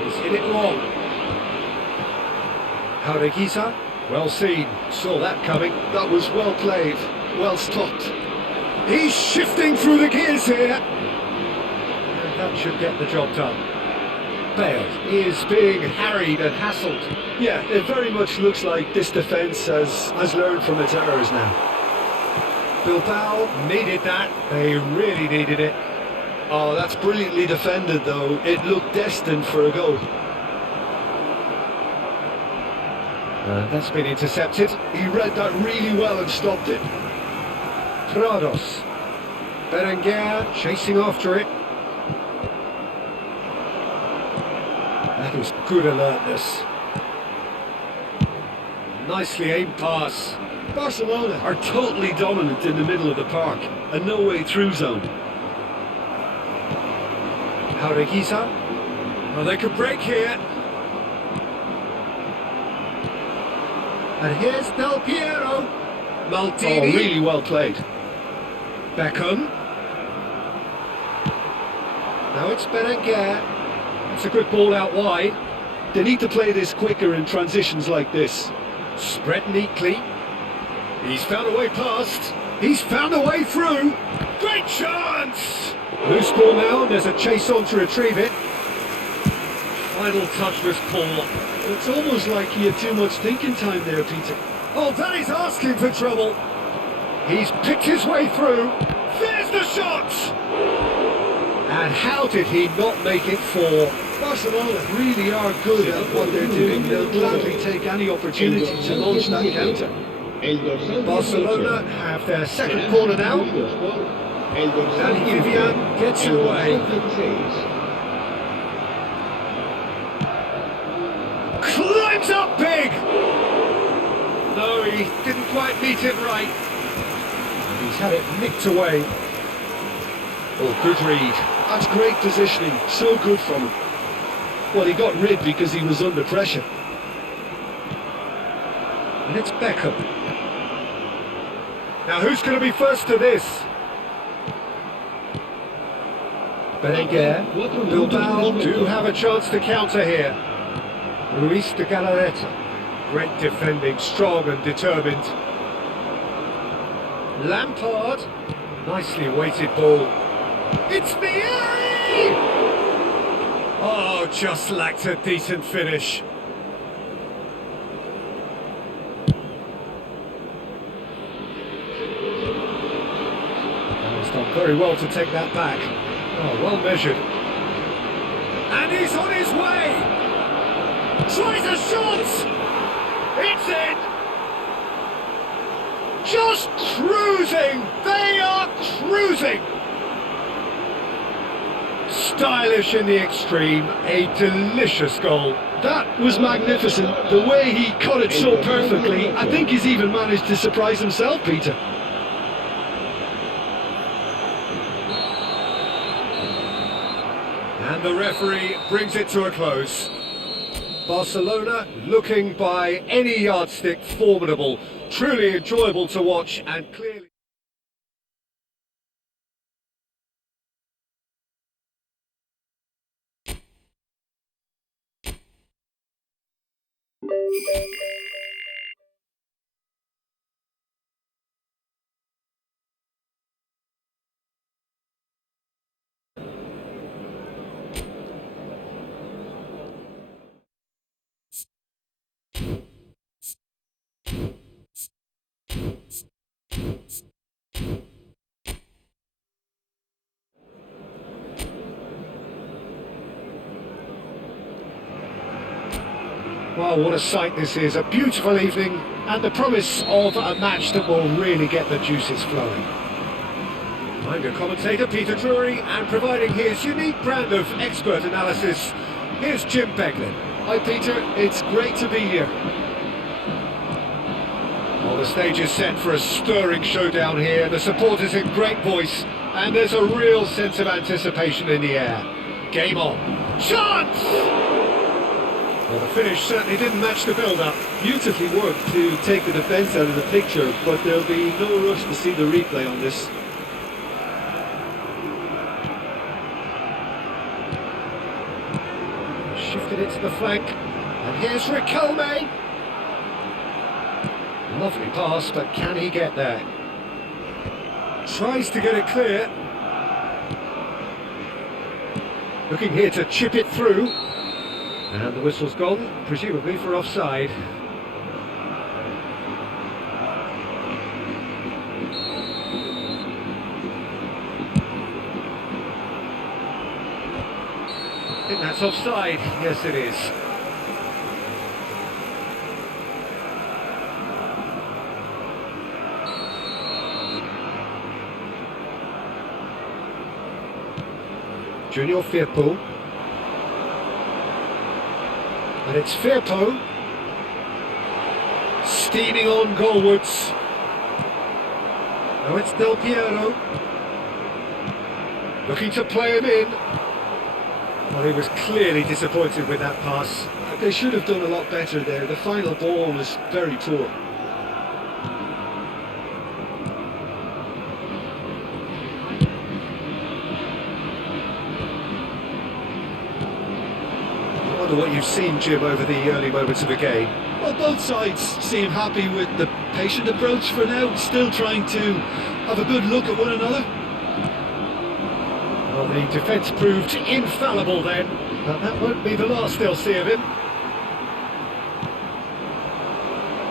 He's hit it long. Haureguiza, well seen, saw that coming. That was well played, well stopped. He's shifting through the gears here. And that should get the job done. Bale is being harried and hassled. Yeah, it very much looks like this defence has learned from its errors now. Bilbao needed that. They really needed it. Oh, that's brilliantly defended though. It looked destined for a goal. That's been intercepted. He read that really well and stopped it. Prados. Berenguer chasing after it. That was good alertness. Nicely aimed pass. Barcelona are totally dominant in the middle of the park. A no-way through zone. Haureguiza. Well, they could break here. And here's Del Piero. Maldini. Oh, really well played. Beckham. Now it's Berenguer. It's a good ball out wide. They need to play this quicker in transitions like this. Spread neatly. He's found a way past. He's found a way through. Great chance! Loose ball now, there's a chase on to retrieve it. Final touch was poor. It's almost like he had too much thinking time there, Peter. Oh, that is asking for trouble. He's picked his way through. There's the shot! And how did he not make it 4? Barcelona really are good at what they're doing. They'll gladly take any opportunity to launch that counter. Barcelona have their second corner now. And Ivian gets it away. Climbs up big! No, he didn't quite meet it right. He's had it nicked away. Oh, good read. That's great positioning. So good from him. Well, he got rid because he was under pressure. And it's Beckham. Now who's going to be first to this? Berenguer. Bilbao do have a chance to counter here. Luis de Galarreta. Great defending, strong and determined. Lampard. Nicely weighted ball. It's Vieri! Oh, just lacked a decent finish. It's done very well to take that back. Oh, well measured. And he's on his way! Tries a shot! It's in! Just cruising! They are cruising! Stylish in the extreme, a delicious goal. That was magnificent. The way he cut it so perfectly, I think he's even managed to surprise himself, Peter. And the referee brings it to a close. Barcelona looking by any yardstick formidable, truly enjoyable to watch and clearly... Well, what a sight this is. A beautiful evening and the promise of a match that will really get the juices flowing. I'm your commentator, Peter Drury, and providing his unique brand of expert analysis, here's Jim Beglin. Hi Peter, it's great to be here. Well, the stage is set for a stirring showdown here. The supporters in great voice, and there's a real sense of anticipation in the air. Game on. Chance! Well, the finish certainly didn't match the build-up. Beautifully worked to take the defence out of the picture, but there'll be no rush to see the replay on this. Shifted it to the flank, and here's Riquelme. Lovely pass, but can he get there? Tries to get it clear. Looking here to chip it through. And the whistle's gone, presumably for offside. I think that's offside. Yes, it is. Junior Firpo. And it's Firpo. Steaming on goalwards. Now it's Del Piero. Looking to play him in. Well, he was clearly disappointed with that pass. They should have done a lot better there. The final ball was very poor. What you've seen, Jim, over the early moments of the game. Well, both sides seem happy with the patient approach for now, still trying to have a good look at one another. Well, the defence proved infallible then, but that won't be the last they'll see of him.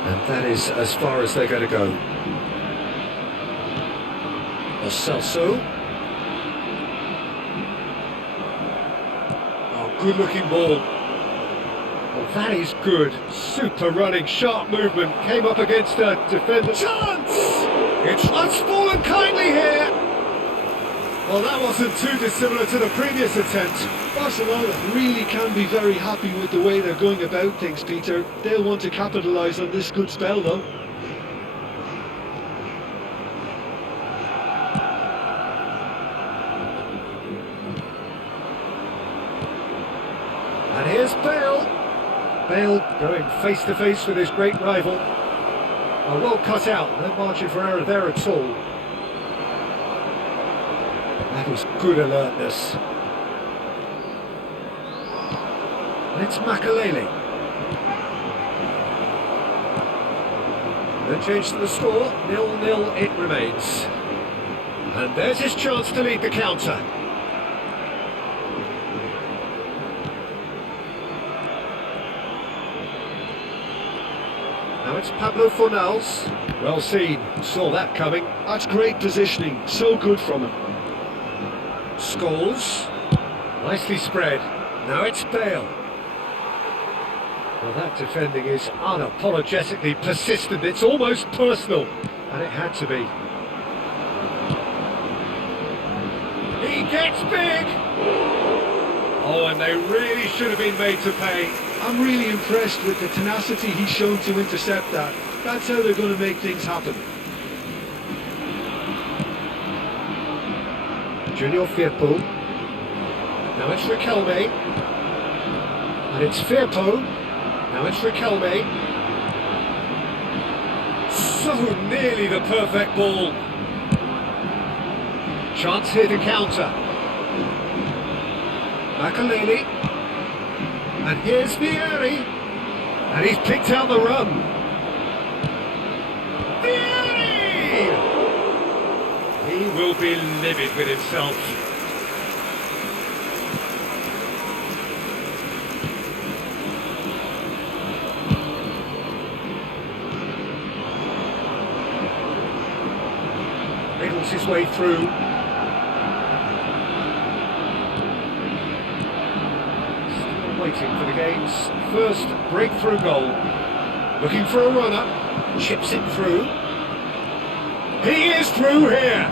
And that is as far as they're going to go. Lo Celso. Oh, good-looking ball. Well, that is good. Super running, sharp movement. Came up against a defender. Chance! It's fallen kindly here. Well, that wasn't too dissimilar to the previous attempt. Barcelona really can be very happy with the way they're going about things, Peter. They'll want to capitalise on this good spell, though. And here's Bale. Bale going face to face with his great rival. Oh, well cut out, no margin for error there at all. That is good alertness. And it's Makalele. No change to the score, 0-0 it remains. And there's his chance to lead the counter. Now it's Pablo Fornals. Well seen, saw that coming. That's great positioning, so good from him. Scholes. Nicely spread. Now it's Bale. Well, that defending is unapologetically persistent. It's almost personal. And it had to be. He gets big! Oh, and they really should have been made to pay. I'm really impressed with the tenacity he's shown to intercept that. That's how they're going to make things happen. Junior Firpo. Now it's Riquelme. And it's Firpo. Now it's Riquelme. So nearly the perfect ball. Chance here to counter. Makalele. And here's Vieri. And he's picked out the run. Vieri! He will be livid with himself. Wriggles his way through. waiting for the game's first breakthrough goal. Looking for a runner, chips it through. He is through here!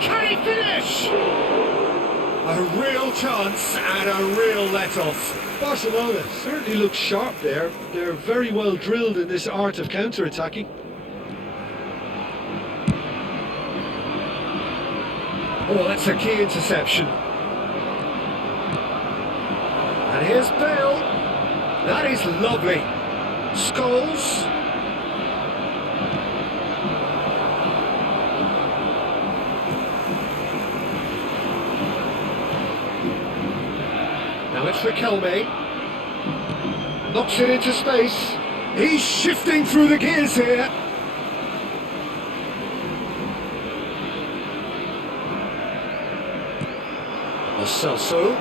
Can he finish? A real chance and a real let-off. Barcelona certainly look sharp there. They're very well drilled in this art of counter-attacking. Oh, that's a key interception. And here's Bale. That is lovely. Scholes. Now it's Riquelme. Knocks it into space. He's shifting through the gears here. Celso.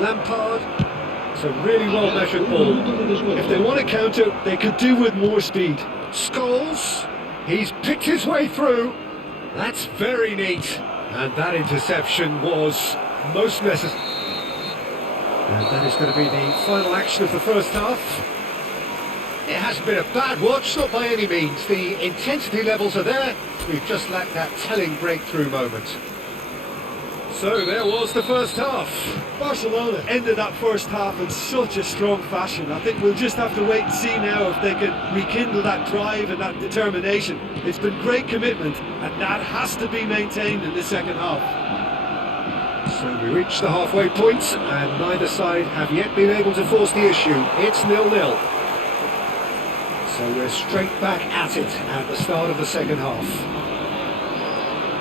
Lampard. It's a really well measured ball. If they want to counter, they could do with more speed. Scholes. He's picked his way through. That's very neat. And that interception was most necessary. And that is going to be the final action of the first half. It hasn't been a bad watch, not by any means. The intensity levels are there. We've just lacked that telling breakthrough moment. So there was the first half. Barcelona ended that first half in such a strong fashion. I think we'll just have to wait and see now if they can rekindle that drive and that determination. It's been great commitment, and that has to be maintained in the second half. So we reached the halfway point, and neither side have yet been able to force the issue. It's 0-0. So we're straight back at it at the start of the second half.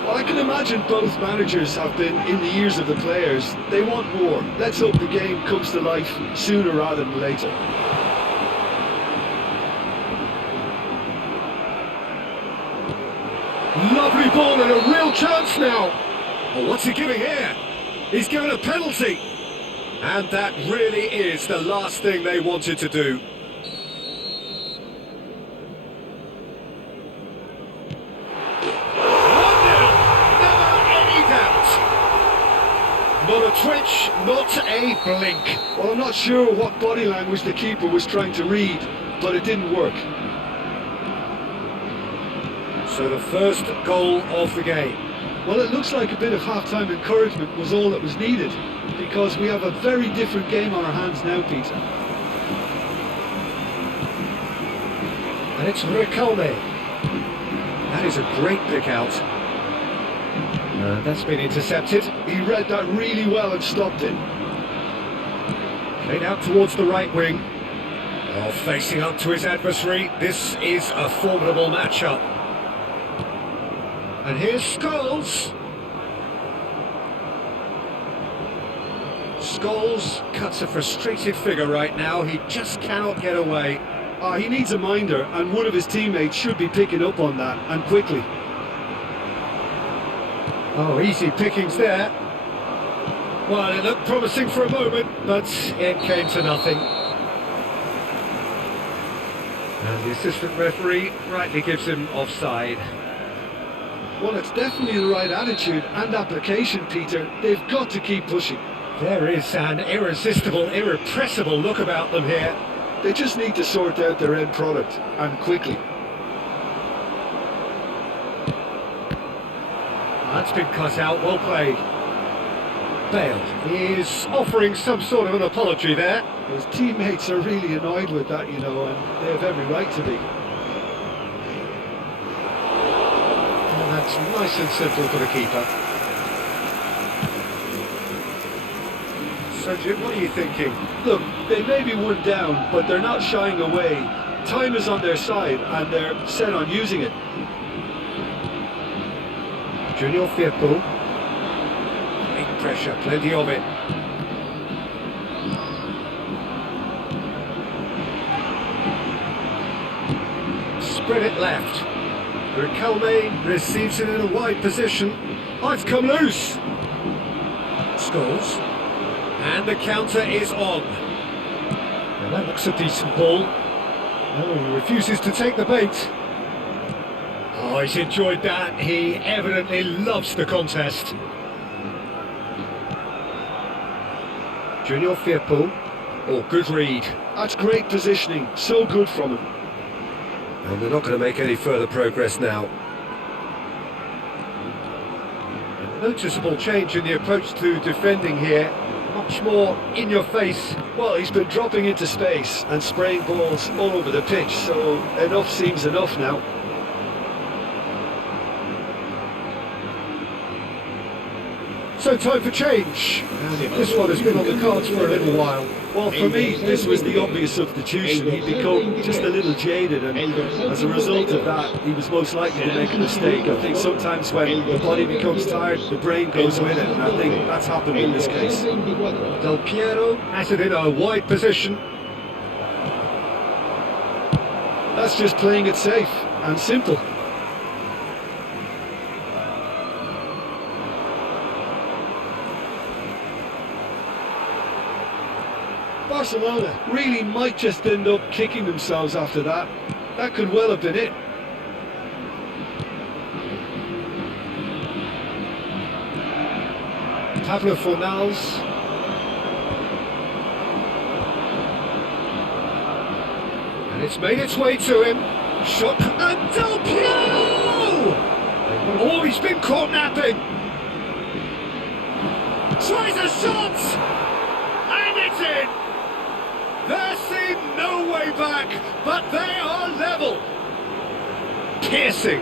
Well, I can imagine both managers have been in the ears of the players. They want more. Let's hope the game comes to life sooner rather than later. Lovely ball and a real chance now. Well, what's he giving here? He's given a penalty. And that really is the last thing they wanted to do. Not a twitch, not a blink. Well, I'm not sure what body language the keeper was trying to read, but it didn't work. So the first goal of the game. Well, it looks like a bit of half-time encouragement was all that was needed, because we have a very different game on our hands now, Peter. And it's Riquelme. That is a great pick out. That's been intercepted. He read that really well and stopped it. Played out towards the right wing. Oh, facing up to his adversary. This is a formidable matchup. And here's Scholes. Scholes cuts a frustrated figure right now. He just cannot get away. He needs a minder, and one of his teammates should be picking up on that, and quickly. Oh, easy pickings there. Well, it looked promising for a moment, but it came to nothing. And the assistant referee rightly gives him offside. Well, it's definitely the right attitude and application, Peter. They've got to keep pushing. There is an irresistible, irrepressible look about them here. They just need to sort out their end product, and quickly. That's been cut out, well played. Bale is offering some sort of an apology there. His teammates are really annoyed with that, you know, and they have every right to be. And that's nice and simple for the keeper. So Jim, what are you thinking? Look, they may be one down, but they're not shying away. Time is on their side, and they're set on using it. Junior Firpo. Big pressure, plenty of it. Spread it left. Riquelme receives it in a wide position. Oh, it's come loose. Scholes. And the counter is on. Now that looks a decent ball. Oh, he refuses to take the bait. Oh, he's enjoyed that. He evidently loves the contest. Junior Firpo. Oh, good read. That's great positioning, so good from him. And they're not going to make any further progress now. A noticeable change in the approach to defending here. Much more in your face. Well, he's been dropping into space and spraying balls all over the pitch, so enough seems enough now. So time for change. And this one has been on the cards for a little while. Well, for me, this was the obvious substitution. He'd become just a little jaded, and as a result of that, he was most likely to make a mistake. I think sometimes when the body becomes tired, the brain goes with it, and I think that's happened in this case. Del Piero has it in a wide position. That's just playing it safe and simple. Barcelona really might just end up kicking themselves after that. That could well have been it. Pablo Fornals. And it's made its way to him. Shot and Del Piero! Oh, he's been caught napping. Tries a shot! And it's in! There seemed no way back, but they are level. Piercing,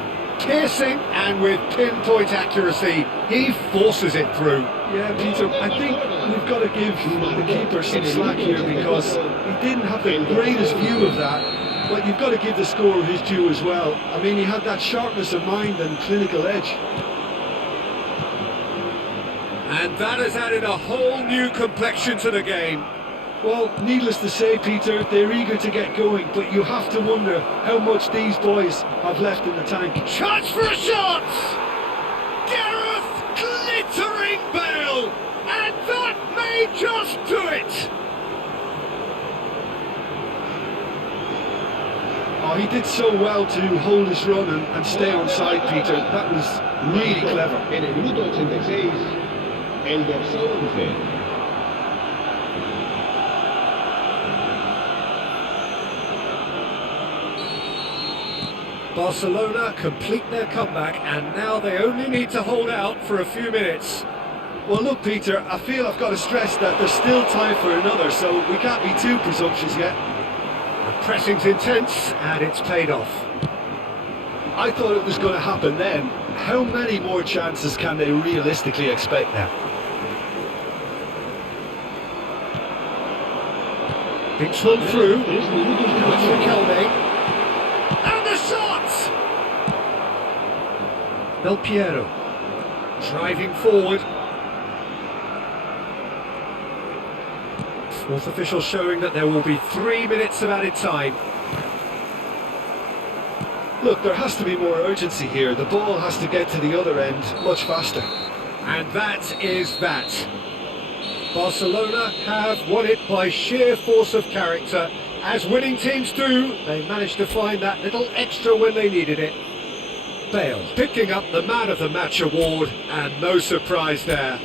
and with pinpoint accuracy, he forces it through. Yeah, Peter, I think we've got to give the keeper some slack here because he didn't have the greatest view of that, but you've got to give the scorer his due as well. I mean, he had that sharpness of mind and clinical edge. And that has added a whole new complexion to the game. Well, needless to say, Peter, they're eager to get going, but you have to wonder how much these boys have left in the tank. Chance for a shot! Gareth glittering Bale! And that may just do it! Oh, he did so well to hold his run and stay on side, Peter. That was really clever. En el minuto 86, el dorsal 11. Barcelona complete their comeback, and now they only need to hold out for a few minutes. Well, look, Peter, I feel I've got to stress that there's still time for another, so we can't be too presumptuous yet. The pressing's intense, and it's paid off. I thought it was going to happen then. How many more chances can they realistically expect now? Big slump through. Now it's Riquelme. And the shot! Del Piero driving forward. Fourth official showing that there will be 3 minutes of added time. Look, there has to be more urgency here. The ball has to get to the other end much faster. And that is that. Barcelona have won it by sheer force of character. As winning teams do, they managed to find that little extra when they needed it. Bale picking up the Man of the Match award, and no surprise there.